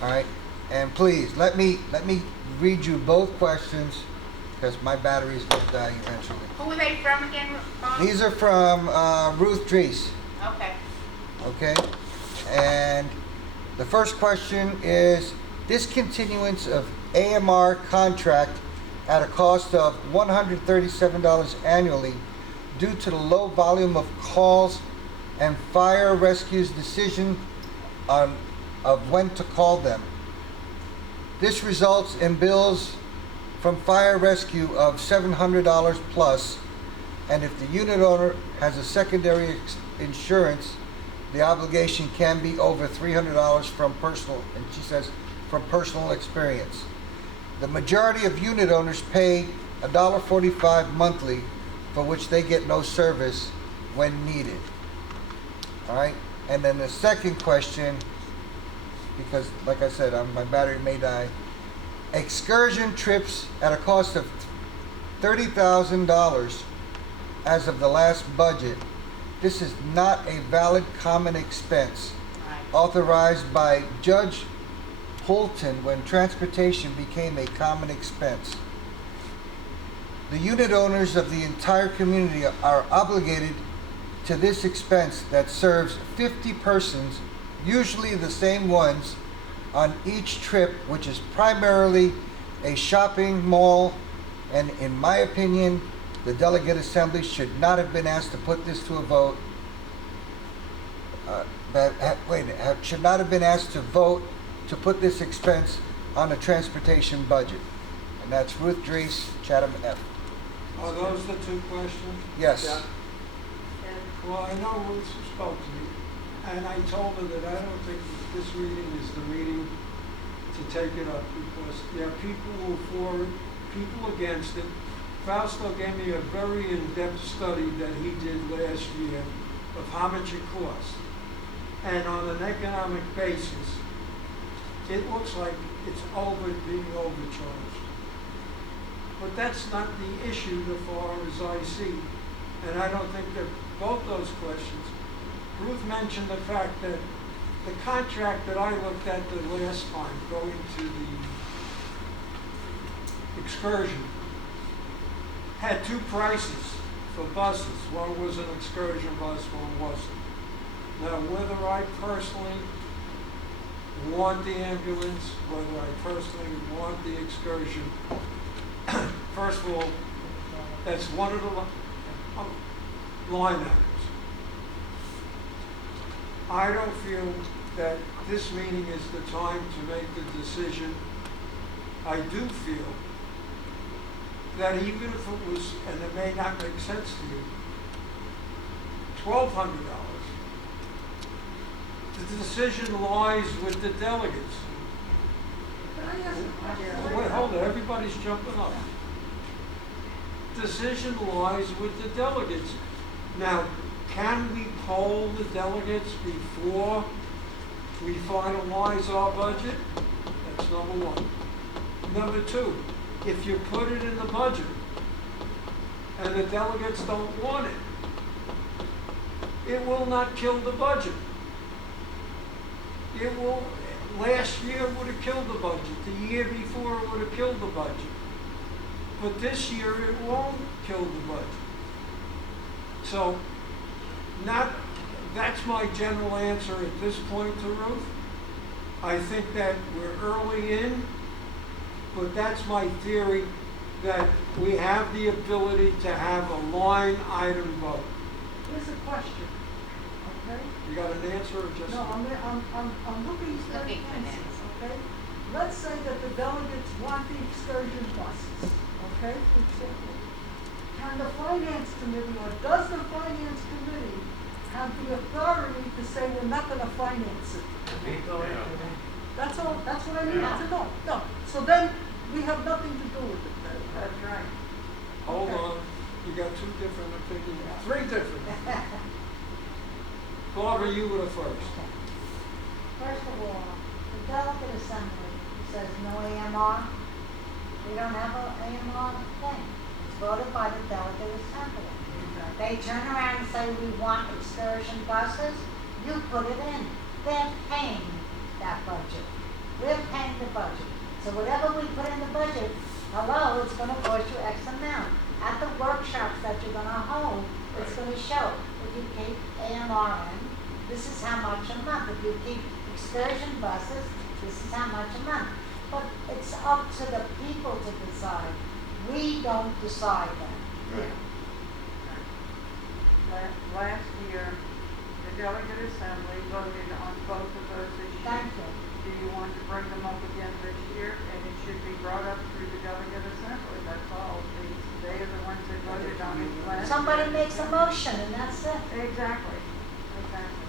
All right, and please let me read you both questions, because my battery's going to die eventually. Who are they from again, Ron? These are from Ruth Drees. Okay. Okay, and the first question is, discontinuance of AMR contract at a cost of $137 annually due to the low volume of calls and fire rescue's decision of when to call them. This results in bills from fire rescue of $700 plus, and if the unit owner has a secondary insurance, the obligation can be over $300 from personal, and she says, from personal experience. The majority of unit owners pay $1.45 monthly, for which they get no service when needed. All right, and then the second question, because like I said, my battery may die. Excursion trips at a cost of $30,000 as of the last budget. This is not a valid common expense authorized by Judge Holton when transportation became a common expense. The unit owners of the entire community are obligated to this expense that serves 50 persons, usually the same ones, on each trip, which is primarily a shopping mall, and in my opinion, the delegate assembly should not have been asked to put this to a vote. Should not have been asked to vote to put this expense on the transportation budget. And that's Ruth Drees, Chatham F. Are those the two questions? Yes. Well, I know Ruth spoke to me, and I told her that I don't think that this meeting is the meeting to take it up, because there are people who are for it, people against it. Fausto gave me a very in-depth study that he did last year of how much it costs. And on an economic basis, it looks like it's being overcharged. But that's not the issue as far as I see. And I don't think that both those questions. Ruth mentioned the fact that the contract that I looked at the last time going to the excursion had two prices for buses. One was an excursion bus, one wasn't. Now, whether I personally want the ambulance, whether I personally want the excursion, first of all, that's one of the line items. I don't feel that this meeting is the time to make the decision. I do feel that even if it was, and it may not make sense to you, $1,200, the decision lies with the delegates. Can I ask a question? Wait, hold it, everybody's jumping up. Decision lies with the delegates. Now, can we poll the delegates before we finalize our budget? That's number one. Number two, if you put it in the budget and the delegates don't want it, it will not kill the budget. It will, last year would have killed the budget. The year before it would have killed the budget. But this year it won't kill the budget. So, that's my general answer at this point to Ruth. I think that we're early in, but that's my theory, that we have the ability to have a line item vote. Here's a question, okay? You got an answer or just? No, I'm looking for an Looking for an answer, answer. okay? Let's say that the delegates want the excursion buses, okay, for example. Can the finance committee, or does the finance committee have the authority to say we're not gonna finance it? That's all, that's what I need to know. No, so then we have nothing to do with it then. That's right. Hold Okay. on, you got two different opinions, three different. Barbara, you were the first. First of all, the delegate assembly says no AMR. We don't have an AMR thing. It's voted by the delegate assembly. They turn around and say, we want excursion buses, you put it in. They're paying that budget. We're paying the budget. So whatever we put in the budget, hello, it's gonna cost you X amount. At the workshops that you're gonna hold, it's gonna show. If you keep AMR in, this is how much a month. If you keep excursion buses, this is how much a month. But it's up to the people to decide. We don't decide that. Last year, the delegate assembly voted on both of those issues. Thank you. Do you want to bring them up again this year? And it should be brought up through the delegate assembly, that's all. They are the ones that voted on it last year. Somebody makes a motion and that's it. Exactly, exactly.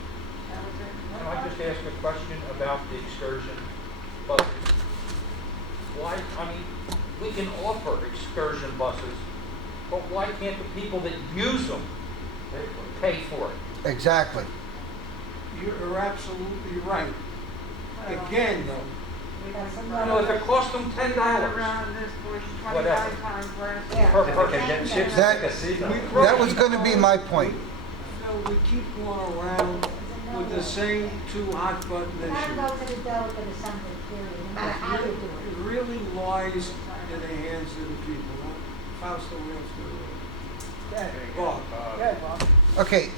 That was it. Can I just ask a question about the excursion buses? Why, I mean, we can offer excursion buses, but why can't the people that use them pay for it? Exactly. You're absolutely right. Again, though, That's You know, another. if it cost them $10, Around this bush Whatever. 25 times last year. Yeah. Perfect. That was going to be my point. no, we keep going around with the same two hot button You gotta go issues. to the delegate assembly, period, no matter how you do It it. really lies in the hands of the people. Fausto Wills, Bob. Okay,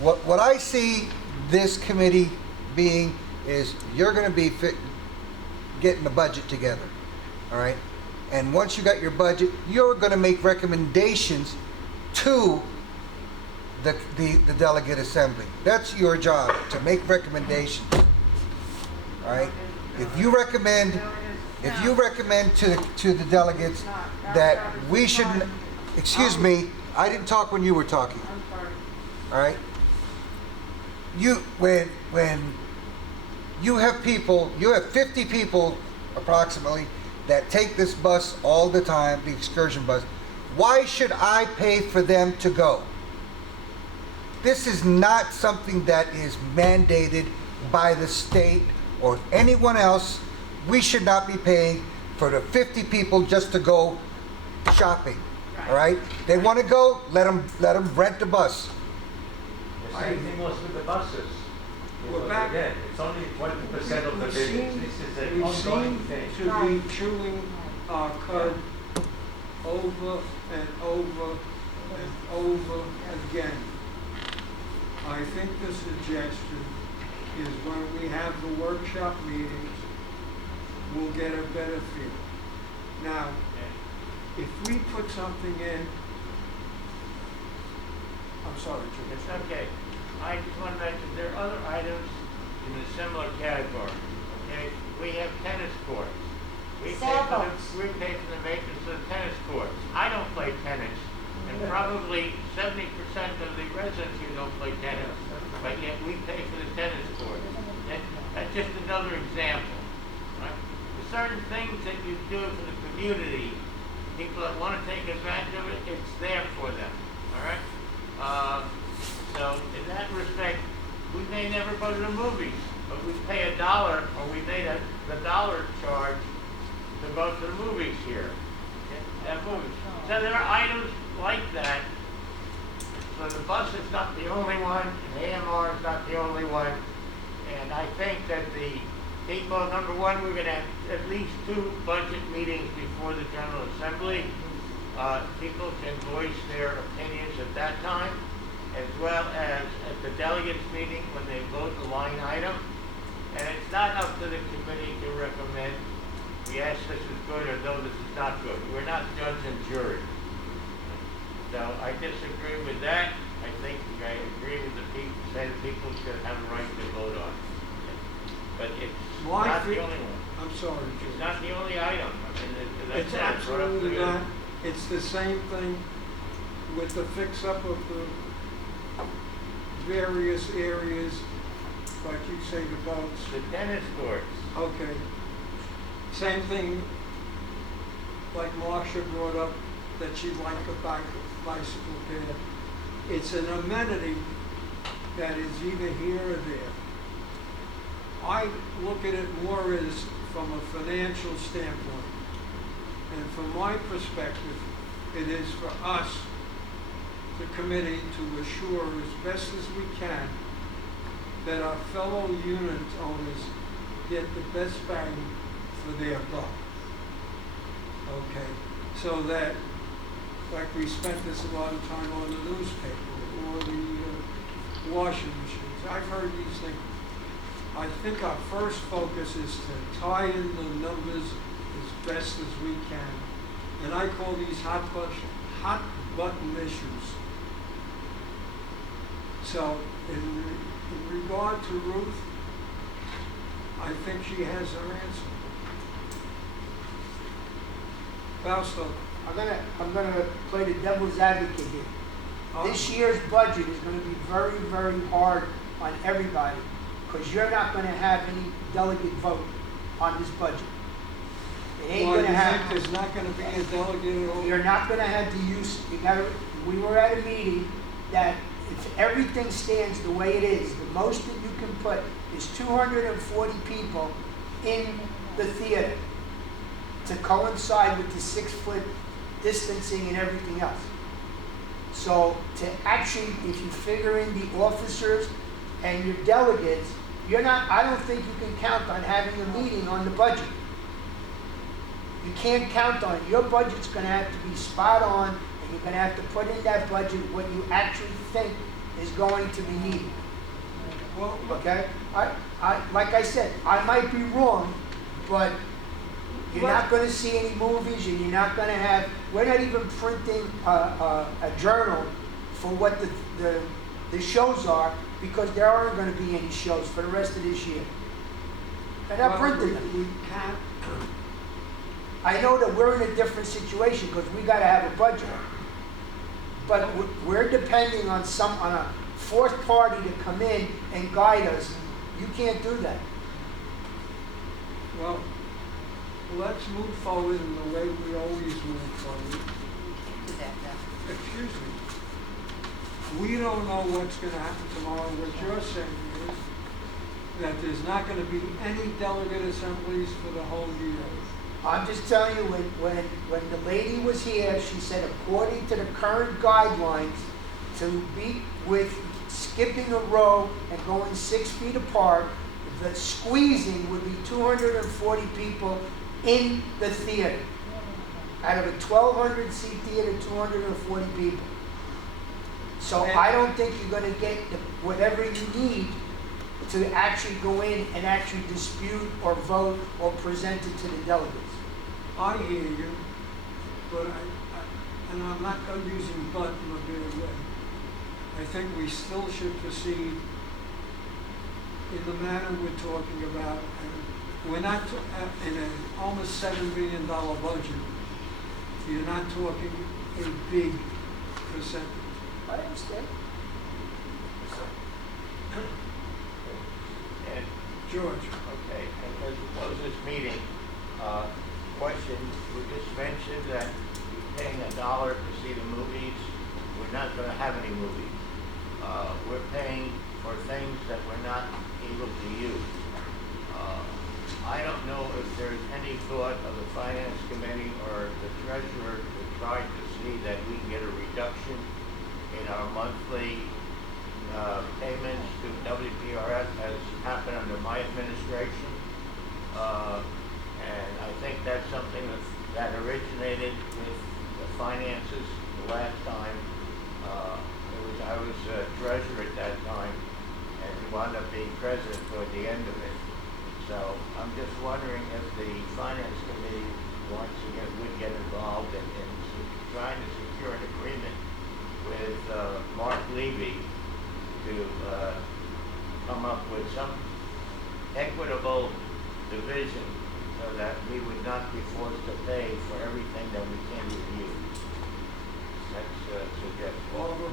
what I see this committee being is you're going to be getting the budget together, all right? And once you got your budget, you're going to make recommendations to the delegate assembly. That's your job, to make recommendations, all right? If you recommend to the delegates that we should, excuse me, I didn't talk when you were talking. I'm sorry. All right. When you have people, you have 50 people approximately that take this bus all the time, the excursion bus. Why should I pay for them to go? This is not something that is mandated by the state or anyone else. We should not be paying for the 50 people just to go shopping. All right? They want to go, let them rent the bus. The same thing was with the buses. We're back. Again, it's only 20% of the business. This is an We ongoing seem thing. to be chewing our cud over and over and over again. I think the suggestion is when we have the workshop meetings, we'll get a better feel. Now, if we put something in, I'm sorry, Jim. It's okay. I just want to mention, there are other items in a similar category, okay? We have tennis courts. We pay for the maintenance of the tennis courts. I don't play tennis, and probably 70% of the residents here don't play tennis, but yet we pay for the tennis courts. That's just another example, right? There's certain things that you do for the community, people that want to take advantage of it, it's there for them, all right? So in that respect, we may never go to the movies, but we pay $1 or we made the dollar charge to go to the movies here. So there are items like that. So the bus is not the only one, and AMR is not the only one. And I think that the people, number one, we're going to have at least 2 budget meetings before the General Assembly. People can voice their opinions at that time, as well as at the delegates meeting when they vote the line item. And it's not up to the committee to recommend, yes, this is good, or no, this is not good. We're not judge and jury. So I disagree with that. I think I agree with the people, say the people should have a right to vote on it. But it's not the only one. I'm sorry, It's Jim. not the only item. I mean, It's absolutely not. It's the same thing with the fix-up of the various areas, like you say, the boats. The tennis courts. Okay. Same thing, like Marcia brought up, that she'd like a bicycle path. It's an amenity that is either here or there. I look at it more as from a financial standpoint. And from my perspective, it is for us, the committee, to assure as best as we can that our fellow unit owners get the best bang for their buck. Okay, so that, like we spent this a lot of time on the newspaper or the washing machines. I've heard these things. I think our first focus is to tie in the numbers as best as we can. And I call these hot button issues. So in regard to Ruth, I think she has her answer. Fausto, I'm gonna play the devil's advocate here. This year's budget is gonna be very, very hard on everybody, because you're not gonna have any delegate vote on this budget. It ain't well, gonna you happen. think there's not gonna be a delegate at all? You're not gonna have the use, we were at a meeting that if everything stands the way it is, the most that you can put is 240 people in the theater to coincide with the 6-foot distancing and everything else. So to actually, if you figure in the officers and your delegates, I don't think you can count on having a meeting on the budget. You can't count on it. Your budget's gonna have to be spot on, and you're gonna have to put in that budget what you actually think is going to be needed. Well, Okay? Like I said, I might be wrong, but you're not gonna see any movies, and you're not gonna have, we're not even printing a journal for what the shows are, because there aren't gonna be any shows for the rest of this year. They're not printing them. We can't. I know that we're in a different situation because we gotta have a budget. But we're depending on a fourth party to come in and guide us. You can't do that. Well, let's move forward in the way we always move forward. Excuse me. We don't know what's gonna happen tomorrow. What you're saying is that there's not gonna be any delegate assemblies for the whole year. I'm just telling you, when the lady was here, she said according to the current guidelines, to be with skipping a row and going 6 feet apart, the squeezing would be 240 people in the theater. Out of a 1,200 seat theater, 240 people. So I don't think you're gonna get whatever you need to actually go in and actually dispute or vote or present it to the delegates. I hear you, but and I'm not using but in a bad way. I think we still should proceed in the manner we're talking about. And we're not, in an almost $7 million budget, you're not talking a big percentage. I understand. And, George, okay, and as we close this meeting, question, we just mentioned that we're paying $1 to see the movies. We're not gonna have any movies. We're paying for things that we're not able to use. I don't know if there's any thought of the finance committee or the treasurer to try to see that we can get a reduction in our monthly payments to WPRS as happened under my administration. And I think that's something that originated with the finances the last time. I was treasurer at that time, and he wound up being president toward the end of it. So I'm just wondering if the finance committee would get involved in trying to secure an agreement with Mark Levy to come up with some equitable division so that we would not be forced to pay for everything that we can use. That's a suggestion. Barbara,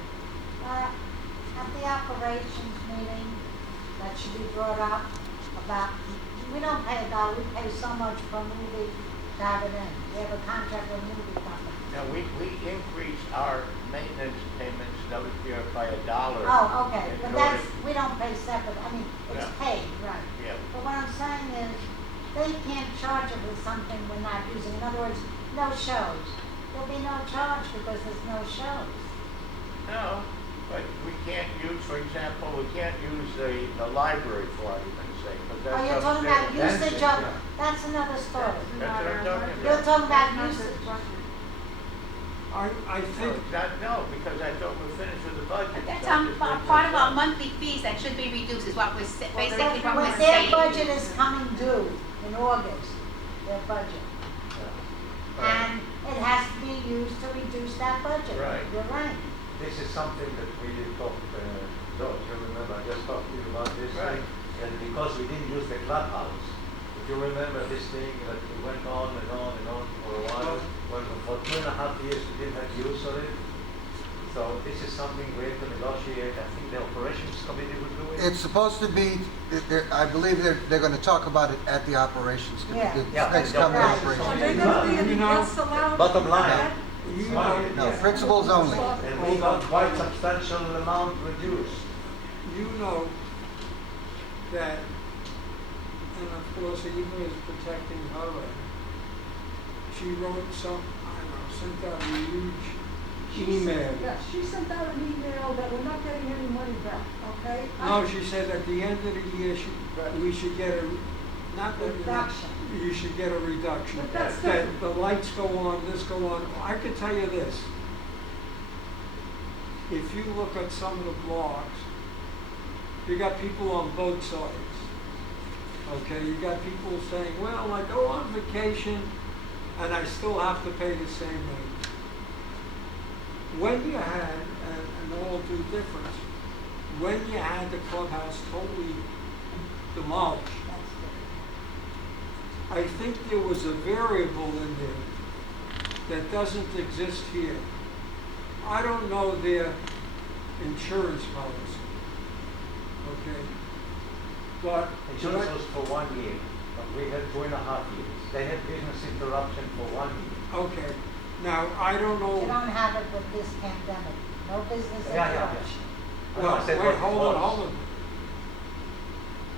At the operations meeting, that should be brought up about, we don't pay $1, we pay so much per movie to have it in. We have a contract with a movie company. Now, we increased our maintenance payments WPR by $1. Oh, okay, in but order- that's, we don't pay separate, I mean, it's Yeah. paid, right? Yeah. But what I'm saying is, they can't charge us with something we're not using. In other words, no shows. There'll be no charge because there's no shows. No, but we can't use, for example, we can't use the library for argument's sake, because that's Oh, you're talking about upstairs. usage of, that's another story. That's what I'm talking You're about. talking about Not usage. this budget. I think, No, because I thought we're finished with the budget. But that's so I just on, read part of this our out. monthly fees that should be reduced is what we're, basically But what when we're their saying. budget is coming due in August, their budget, and it has to be used to reduce that budget. Right. You're right. This is something that we talked, George, you remember, I just talked to you about this Right. thing. And because we didn't use the clubhouse, if you remember this thing that we went on and on and on for a while, when for 2.5 years we didn't have use of it. So this is something we have to negotiate. I think the operations committee will do it. It's supposed to be, I believe they're gonna talk about it at the operations committee, the Yeah. next Yeah. coming Right. Are operations. there gonna be any You know, guests allowed? Bottom line. Ed? you Money, know, No, principals only. And we got quite substantial amount reduced. you know that, and of course, Eva is protecting her end. She wrote some, I don't know, sent out a huge email. Yes, she sent out an email that we're not getting any money back, okay? No, she said at the end of the year, we should get a, not that, Reduction. you should get a reduction. But that's That different. the lights go on, this go on. I can tell you this. If you look at some of the blogs, you got people on both sides. Okay, you got people saying, well, I go on vacation and I still have to pay the same rate. When you had, and all due difference, when you had the clubhouse totally demolished, I think there was a variable in there that doesn't exist here. I don't know their insurance policy, okay? But Insurance was for 1 year, but we had 2.5 years. They had business interruption for 1 year. okay, now, I don't You know, don't have it with this pandemic. No business Yeah, interruption. well, I said wait, what it hold on, was. hold on.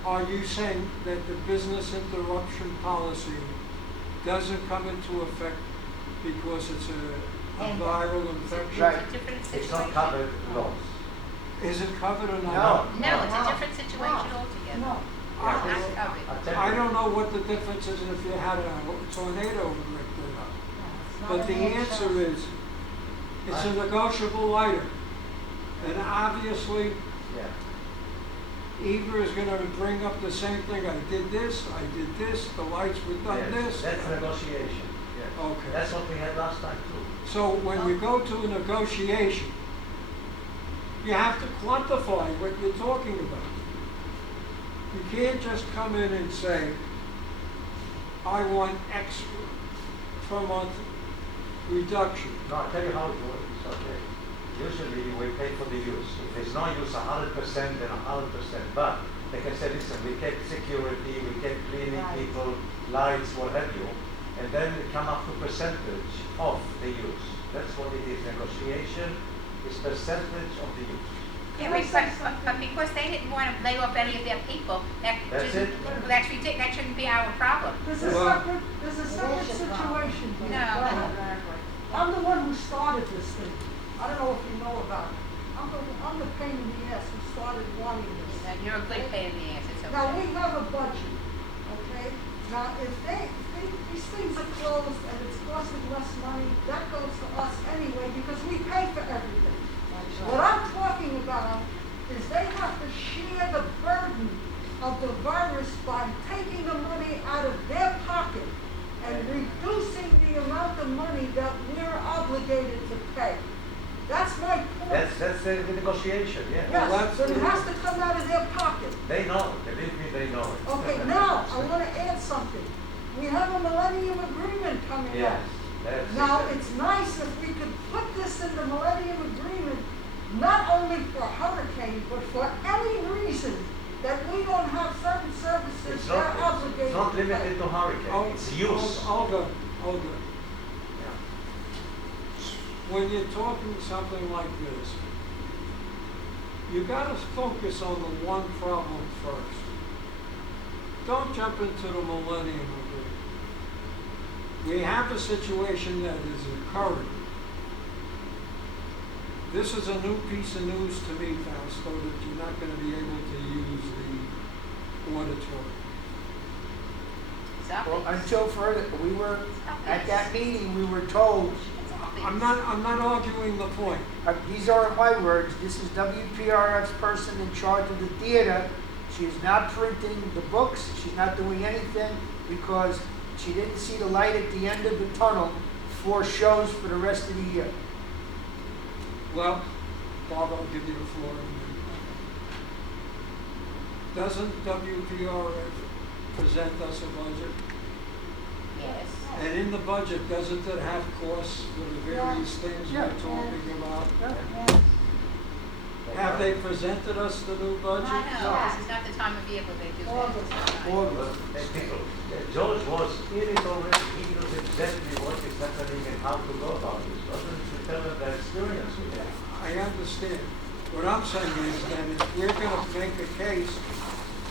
Are you saying that the business interruption policy doesn't come into effect because it's a viral infection? Right. Different It's not situation. covered loss. Is it covered or No. not? No, it's a No. different situation altogether. No. I- Not covered. I tell I you. don't know what the difference is if you had a tornado rip it up. It's not But an the answer insurance. is, it's a negotiable item. And obviously, Yeah. Eva is gonna bring up the same thing, I did this, the lights were done Yes, this. that's negotiation. Yes. Okay. That's what we had last time too. So when you go to a negotiation, you have to quantify what you're talking about. You can't just come in and say, I want X per month reduction. No, I tell you how it works, okay? Usually we pay for the use. If there's no use 100%, then 100%. But they can say, listen, we kept security, we kept cleaning Right. people, lights, what have you. And then we come up to percentage of the use. That's what it is. Negotiation is percentage of the use. Yeah, Can I say but because they didn't want to lay off any of their people, That's shouldn't- it. well, that's ridiculous, that shouldn't be our problem. There's a Well- separate situation here. No. Exactly. I'm the one who started this thing. I don't know if you know about it. I'm the pain in the ass who started wanting this. And you're a good pain in the ass, it's Now, okay. we have a budget, okay? Now, if these things are closed and it's costing less money, that goes to us anyway because we pay for everything. That's What right. I'm talking about is they have to share the burden of the virus by taking the money out of their pocket and reducing the amount of money that we're obligated to pay. That's my point. That's the negotiation, yeah. Well, Yes, that's but it the- has to come out of their pocket. They know it. Believe me, they know it. Okay, now, I want to add something. We have a Millennium Agreement coming Yes, up. that's Now, it. it's nice if we could put this in the Millennium Agreement, not only for hurricane, but for any reason that we don't have certain services It's they're not, obligated it's not to pay. limited to hurricane, it's use. Olga, Yeah. when you're talking something like this, you gotta focus on the one problem first. Don't jump into the Millennium Agreement. We have a situation that is occurring. This is a new piece of news to me, Fausto, that you're not gonna be able to use the auditorium. Stop Well, it. until further, we were, at that meeting, we were told I'm not arguing the point. These aren't my words, this is WPRF's person in charge of the theater. She is not printing the books, she's not doing anything because she didn't see the light at the end of the tunnel for shows for the rest of the year. Well, Bob, I'll give you the floor. in a minute. Doesn't WPRF present us a budget? Yes. And in the budget, doesn't it have costs for the various things Yeah. we're talking about? Yes. Have they presented us the new budget? No, this is not the time of year when they do that. August. August. George was in it already, he knows exactly what is happening and how to go about it. Doesn't to tell them the experience we have. I understand. What I'm saying is that if we're gonna make a case,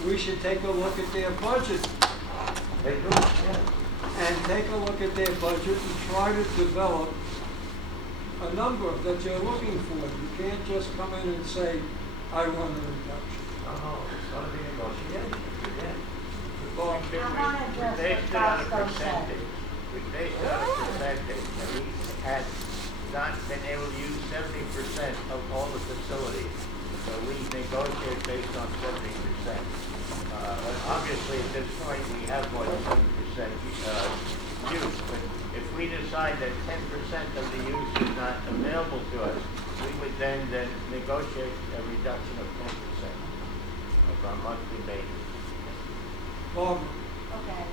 we should take a look at their budget They do, yeah. and take a look at their budget and try to develop a number that you're looking for. You can't just come in and say, I want a reduction. No, it's gonna be negotiation, yeah. Bob, I want to address We what based it on a Bosco said. percentage. We based it on a percentage, and we had not been able to use 70% of all the facilities. So we negotiate based on 70%. But obviously, at this point, we have more than 70% use. But if we decide that 10% of the use is not available to us, we would then negotiate a reduction of 10% of our monthly basis. Bob, Okay.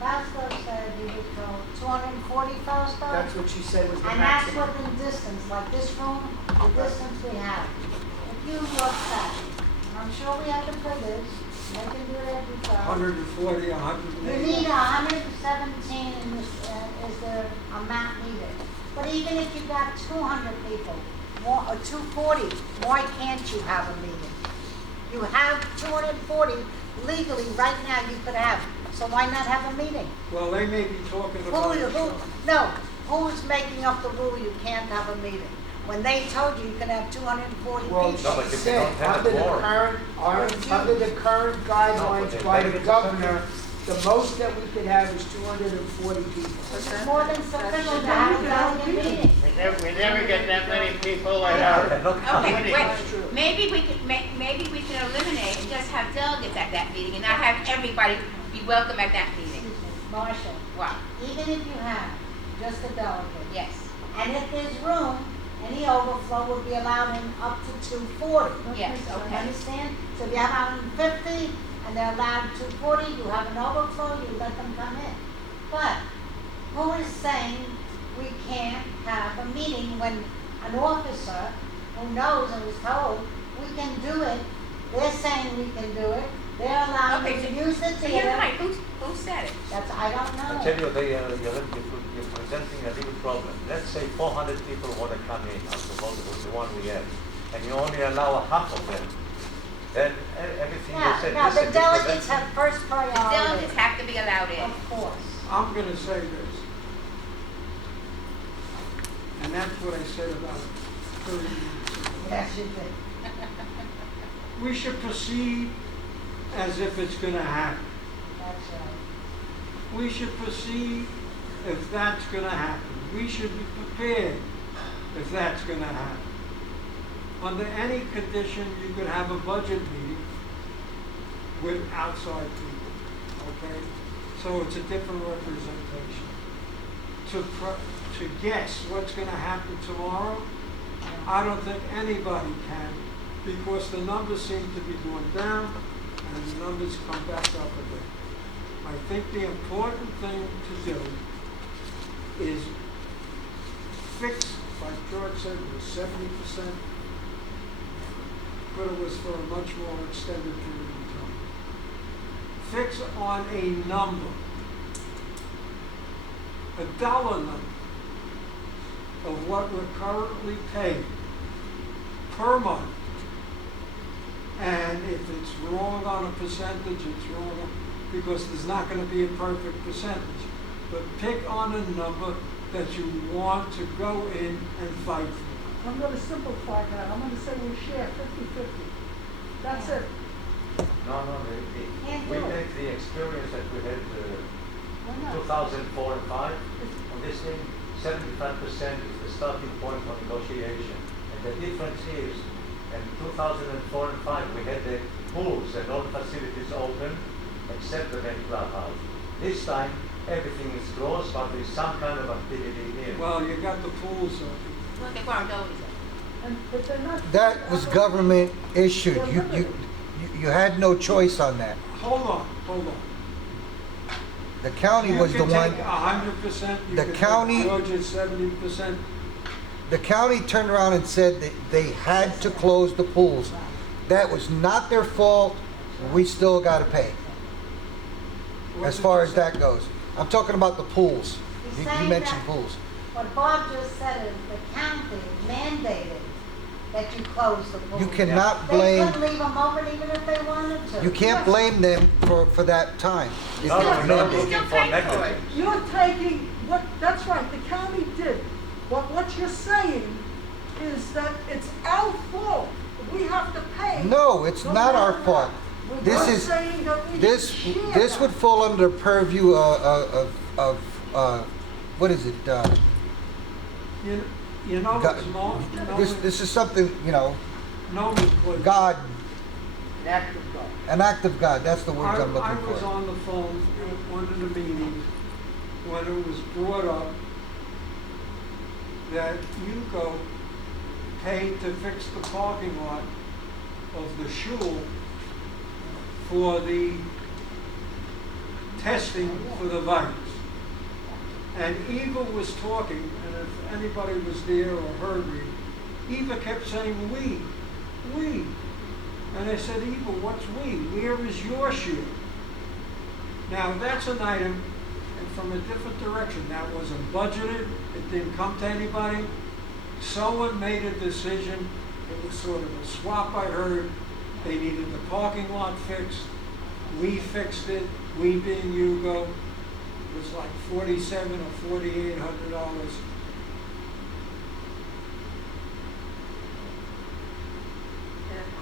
Bosco said he was told 240 Fausto? That's what she said was the And that's maximum. within distance, like this room, the distance we have. If you look back, I'm sure we have the figures, they can do it every time. 140, You 180. need 117 in this, is the amount needed. But even if you got 200 people, more, or 240, why can't you have a meeting? You have 240 legally, right now you could have, so why not have a meeting? Well, they may be talking Who, about. no, who's making up the rule you can't have a meeting? When they told you you can have 240 Well, people. No, but she if they said, don't have under a the quorum. current, But you- under the current No, guidelines but by they the make it governor, the most that we could have is 240 people. It's more than sufficient to have a delegate meeting. We never get that many people like Yeah, that. not Okay, counting. wait, maybe we could, maybe we can eliminate and just have delegates at that meeting and not have everybody be welcome at that meeting. Excuse me, Marcia, What? even if you have just a delegate, Yes. and if there's room, any overflow would be allowed in up to 240. Yes, You okay. understand? So if you have 150 and they're allowed 240, you have an overflow, you let them come in. But who is saying we can't have a meeting when an officer who knows and was told we can do it, they're saying we can do it, they're allowing Okay, me to so- use the So you're theater. right, who said it? That's, I don't I know. tell you, you're presenting a real problem. Let's say 400 people want to come in, I suppose it was the one we had, and you only allow half of them. Then everything you Yeah, said, no, listen, the this delegates prevents- have first The priority. delegates have to be allowed in. Of course. I'm gonna say this. And that's what I said about 30 minutes ago. Yes, you did. We should proceed as if it's gonna happen. That's right. We should proceed if that's gonna happen. We should be prepared if that's gonna happen. Under any condition, you could have a budget meeting with outside people, okay? So it's a different representation. To guess what's gonna happen tomorrow, I don't think anybody can, because the numbers seem to be going down and the numbers come back up again. I think the important thing to do is fix, like George said, it was 70%, but it was for a much more extended period of time. Fix on a number, a dollar number of what we're currently paying per month. And if it's wrong on a percentage, it's wrong because there's not going to be a perfect percentage. But pick on a number that you want to go in and fight for. I'm gonna simplify that, I'm gonna say we share 50-50. That's it. No, Can't we do it. take the experience that we had Why not? 2004 and 5 on this thing, 75% is the starting point for negotiation. And the difference is, in 2004 and 5, we had the pools and all facilities open, except the main clubhouse. This time, everything is closed, but there is some kind of activity here. Well, you got the pools open. Well, they weren't always open. But they're not. That was government issued. You had no choice on that. Hold on. The county was the one, You can take 100%, you the can county- take Georgia's 70%. the county turned around and said that they had to close the pools. That was not their fault. We still gotta pay, as far as that goes. I'm talking about the pools. He's You saying mentioned that- pools. What Bob just said is the county mandated that you close the pool. You cannot They blame, couldn't leave them open even if they wanted to. you can't blame them for that time. It's No, their we're not mandate. looking for negligence. You're taking, that's right, the county did. But what you're saying is that it's our fault. We have to pay. No, it's not our matter fault. what. This We're is, saying that we this share this that. would fall under the purview of what is it? You know, God- it's This is something, nomenclature. God, An act of God. an act of God. That's the words I'm I looking was for. on the phone at one of the meetings when it was brought up that Yuko paid to fix the parking lot of the shul for the testing for the virus. And Eva was talking, and if anybody was there or heard me, Eva kept saying, we. And I said, Eva, what's we? Where is your shield? Now, that's an item and from a different direction. That wasn't budgeted. It didn't come to anybody. Someone made a decision. It was sort of a swap, I heard. They needed the parking lot fixed. We fixed it. We being Hugo. It was like $4,700 or $4,800.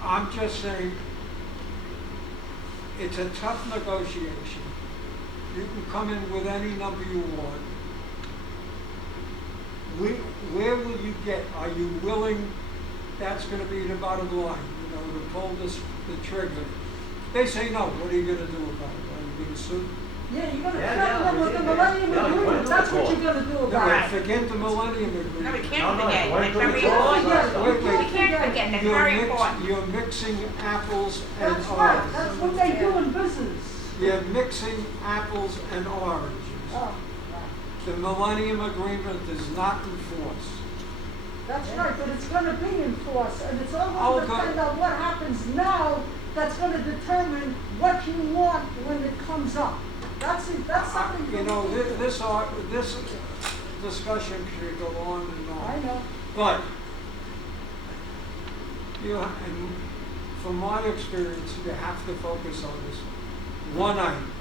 I'm just saying, it's a tough negotiation. You can come in with any number you want. Where will you get? Are you willing? That's going to be the bottom line, to pull the trigger. They say no. What are you going to do about it? Are you going to sue? Yeah, you're gonna Yeah, threaten them with the Millennium you went Agreement, to that's the what court. you're gonna do No, about it. forget the Millennium Agreement. No, we No, can't no, forget, wait that's till very it's all important. done. Wait, We can't forget, that's very important. You're mixing apples and That's right, oranges. that's what they do in business. You're mixing apples and oranges. Oh, right. The Millennium Agreement is not enforced. That's right, but it's gonna be enforced, and it's all Oh, gonna good. depend on what happens now that's gonna determine what you want when it comes up. That's something. This discussion could go on and on. I know. But, and from my experience, you have to focus on this one item.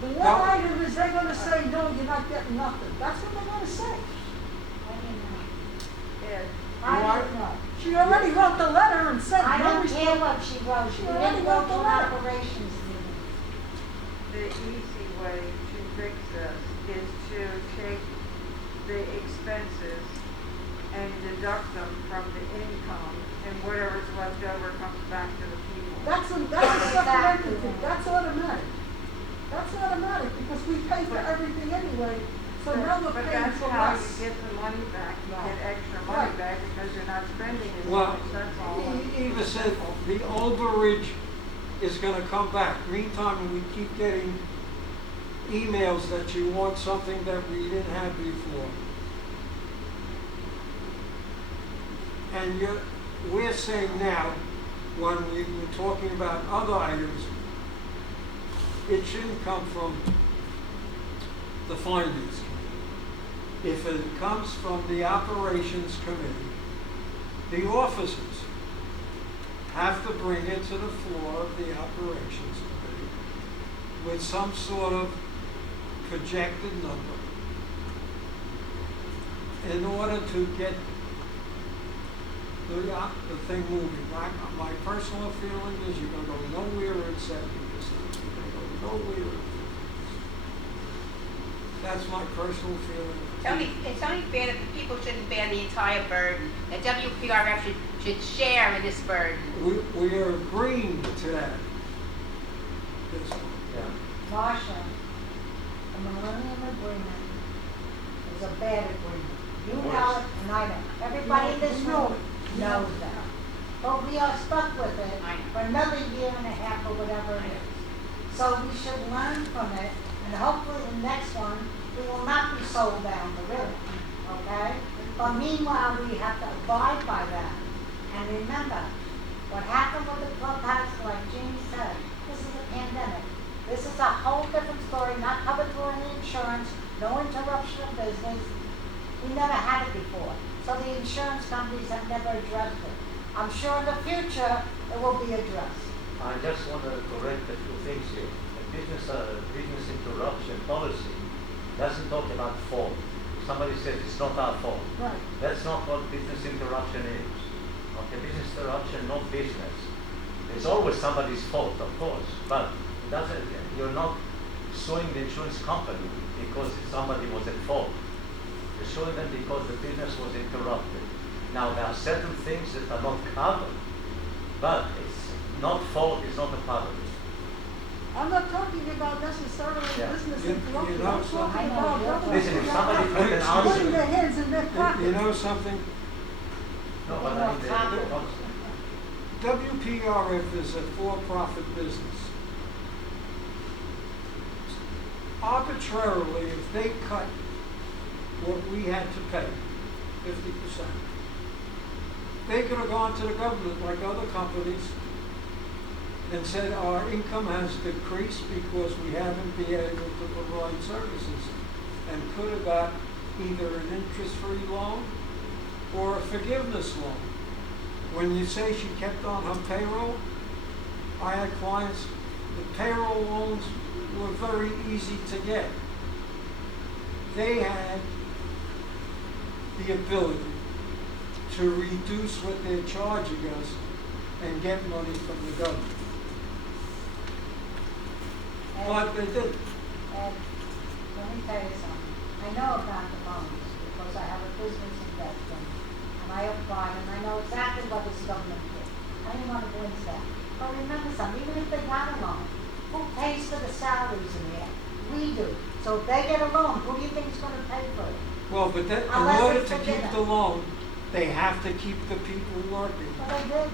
The one Now- item is they're gonna say, no, you're not getting nothing. That's what they're gonna say. Ed, I Why- don't know. She already wrote the letter and said, I no, don't we care still. what she wrote, she She already didn't go wrote to the an letter. operations meeting. the easy way to fix this is to take the expenses and deduct them from the income, and whatever's left over comes back to the people. That's a separate entity, that's automatic. That's automatic, because we pay for everything anyway, so now we're But paying that's for how you less. get the money back, you Right. get extra money Right. back because you're not spending as Well, much, that's all. Eva said the overage is gonna come back. Meantime, we keep getting emails that you want something that we didn't have before. And we're saying now, when we were talking about other items, it shouldn't come from the finance committee. If it comes from the operations committee, the officers have to bring it to the floor of the operations committee with some sort of projected number in order to get the thing moving. My personal feeling is you're gonna go nowhere at 70%. You're gonna go nowhere at 50%. That's my personal feeling. It's only fair that the people shouldn't bear the entire burden, that WPRF should share in this burden. We are agreeing to that. This one. Yeah. Marcia, the Millennium Agreement is a bad agreement. You know it, and I know. Everybody in this room knows that. But we are stuck with it I know. for another year and a half or whatever it is. So we should learn from it, and hopefully the next one, we will not be sold down the river, okay? But meanwhile, we have to abide by that. And remember, what happened with the clubhouse, like Jeannie said, this is a pandemic. This is a whole different story, not covered through any insurance, no interruption of business. We never had it before. So the insurance companies have never addressed it. I'm sure in the future, it will be addressed. I just want to correct a few things here. The business interruption policy doesn't talk about fault. Somebody says it's not our fault. Right. That's not what business interruption is. Okay, business interruption, not business. It's always somebody's fault, of course, but it doesn't. You're not suing the insurance company because somebody was at fault. You're suing them because the business was interrupted. Now there are certain things that are not covered, but it's not fault is not a part of it. I'm not talking about necessarily Yeah. business You interruption, know I'm talking something? about government. Listen, if somebody put an Putting their answer, hands in their You pocket. know something? no, but I mean, WPRF is a for-profit business. Arbitrarily, if they cut what we had to pay, 50%, they could have gone to the government like other companies and said our income has decreased because we haven't been able to provide services, and could have got either an interest-free loan or a forgiveness loan. When you say she kept on her payroll, I had clients, the payroll loans were very easy to get. They had the ability to reduce what they're charging us and get money from the government. But they didn't. And let me tell you something. I know about the loans because I have a business investment and I applied and I know exactly what this government did. I didn't want to go into that. But remember something, even if they got a loan, who pays for the salaries in there? We do. So if they get a loan, who do you think is going to pay for it? Well, but that, in Unless order it's to keep forgiven. the loan, they have to keep the people working. But they did.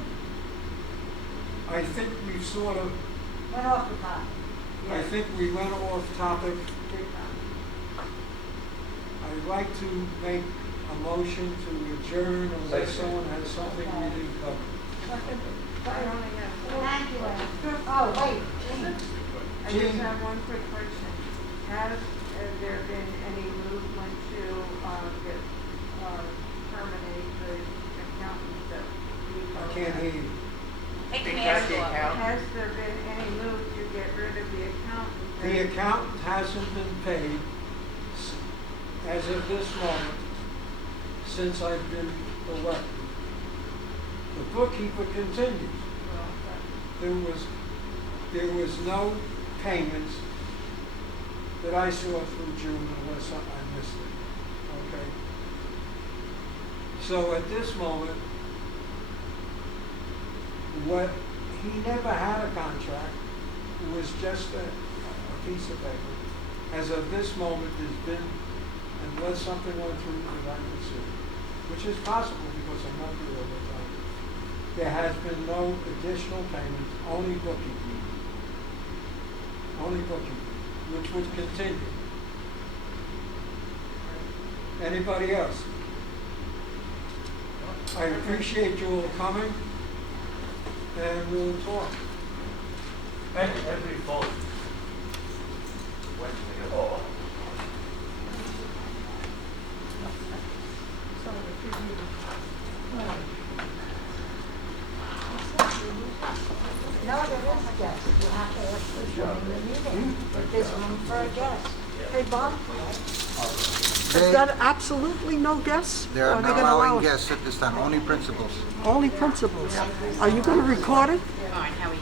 I think we sort of, Went off the top. I think we went off topic. I'd like to make a motion to adjourn unless Second. someone has something we didn't cover. I only have, Thank you, Ed. Oh, wait. I just Jean. have one quick question. Has there been any movement to terminate the accountant that we? I can't hear you. Take the Because mask the off. account- Has there been any move to get rid of the accountant? The accountant hasn't been paid as of this moment since I've been elected. The bookkeeper continues. There was no payments that I saw through June unless I missed it, okay? So at this moment, he never had a contract, it was just a piece of paper. As of this moment, there's been, unless something went through that I could see, which is possible because I'm not here all the time, there has been no additional payments, only bookkeeping. Only bookkeeping, which would continue. Anybody else? I appreciate you all coming, and we'll talk. every vote. Oh. No, there is a guest. You have to ask for joining the meeting. If there's room for a guest. Hey, Bob, They, is that absolutely no guests? they're Or are they not gonna allow allowing it? guests at this time, only principals. Only principals. Are you gonna record it? Fine, how are you?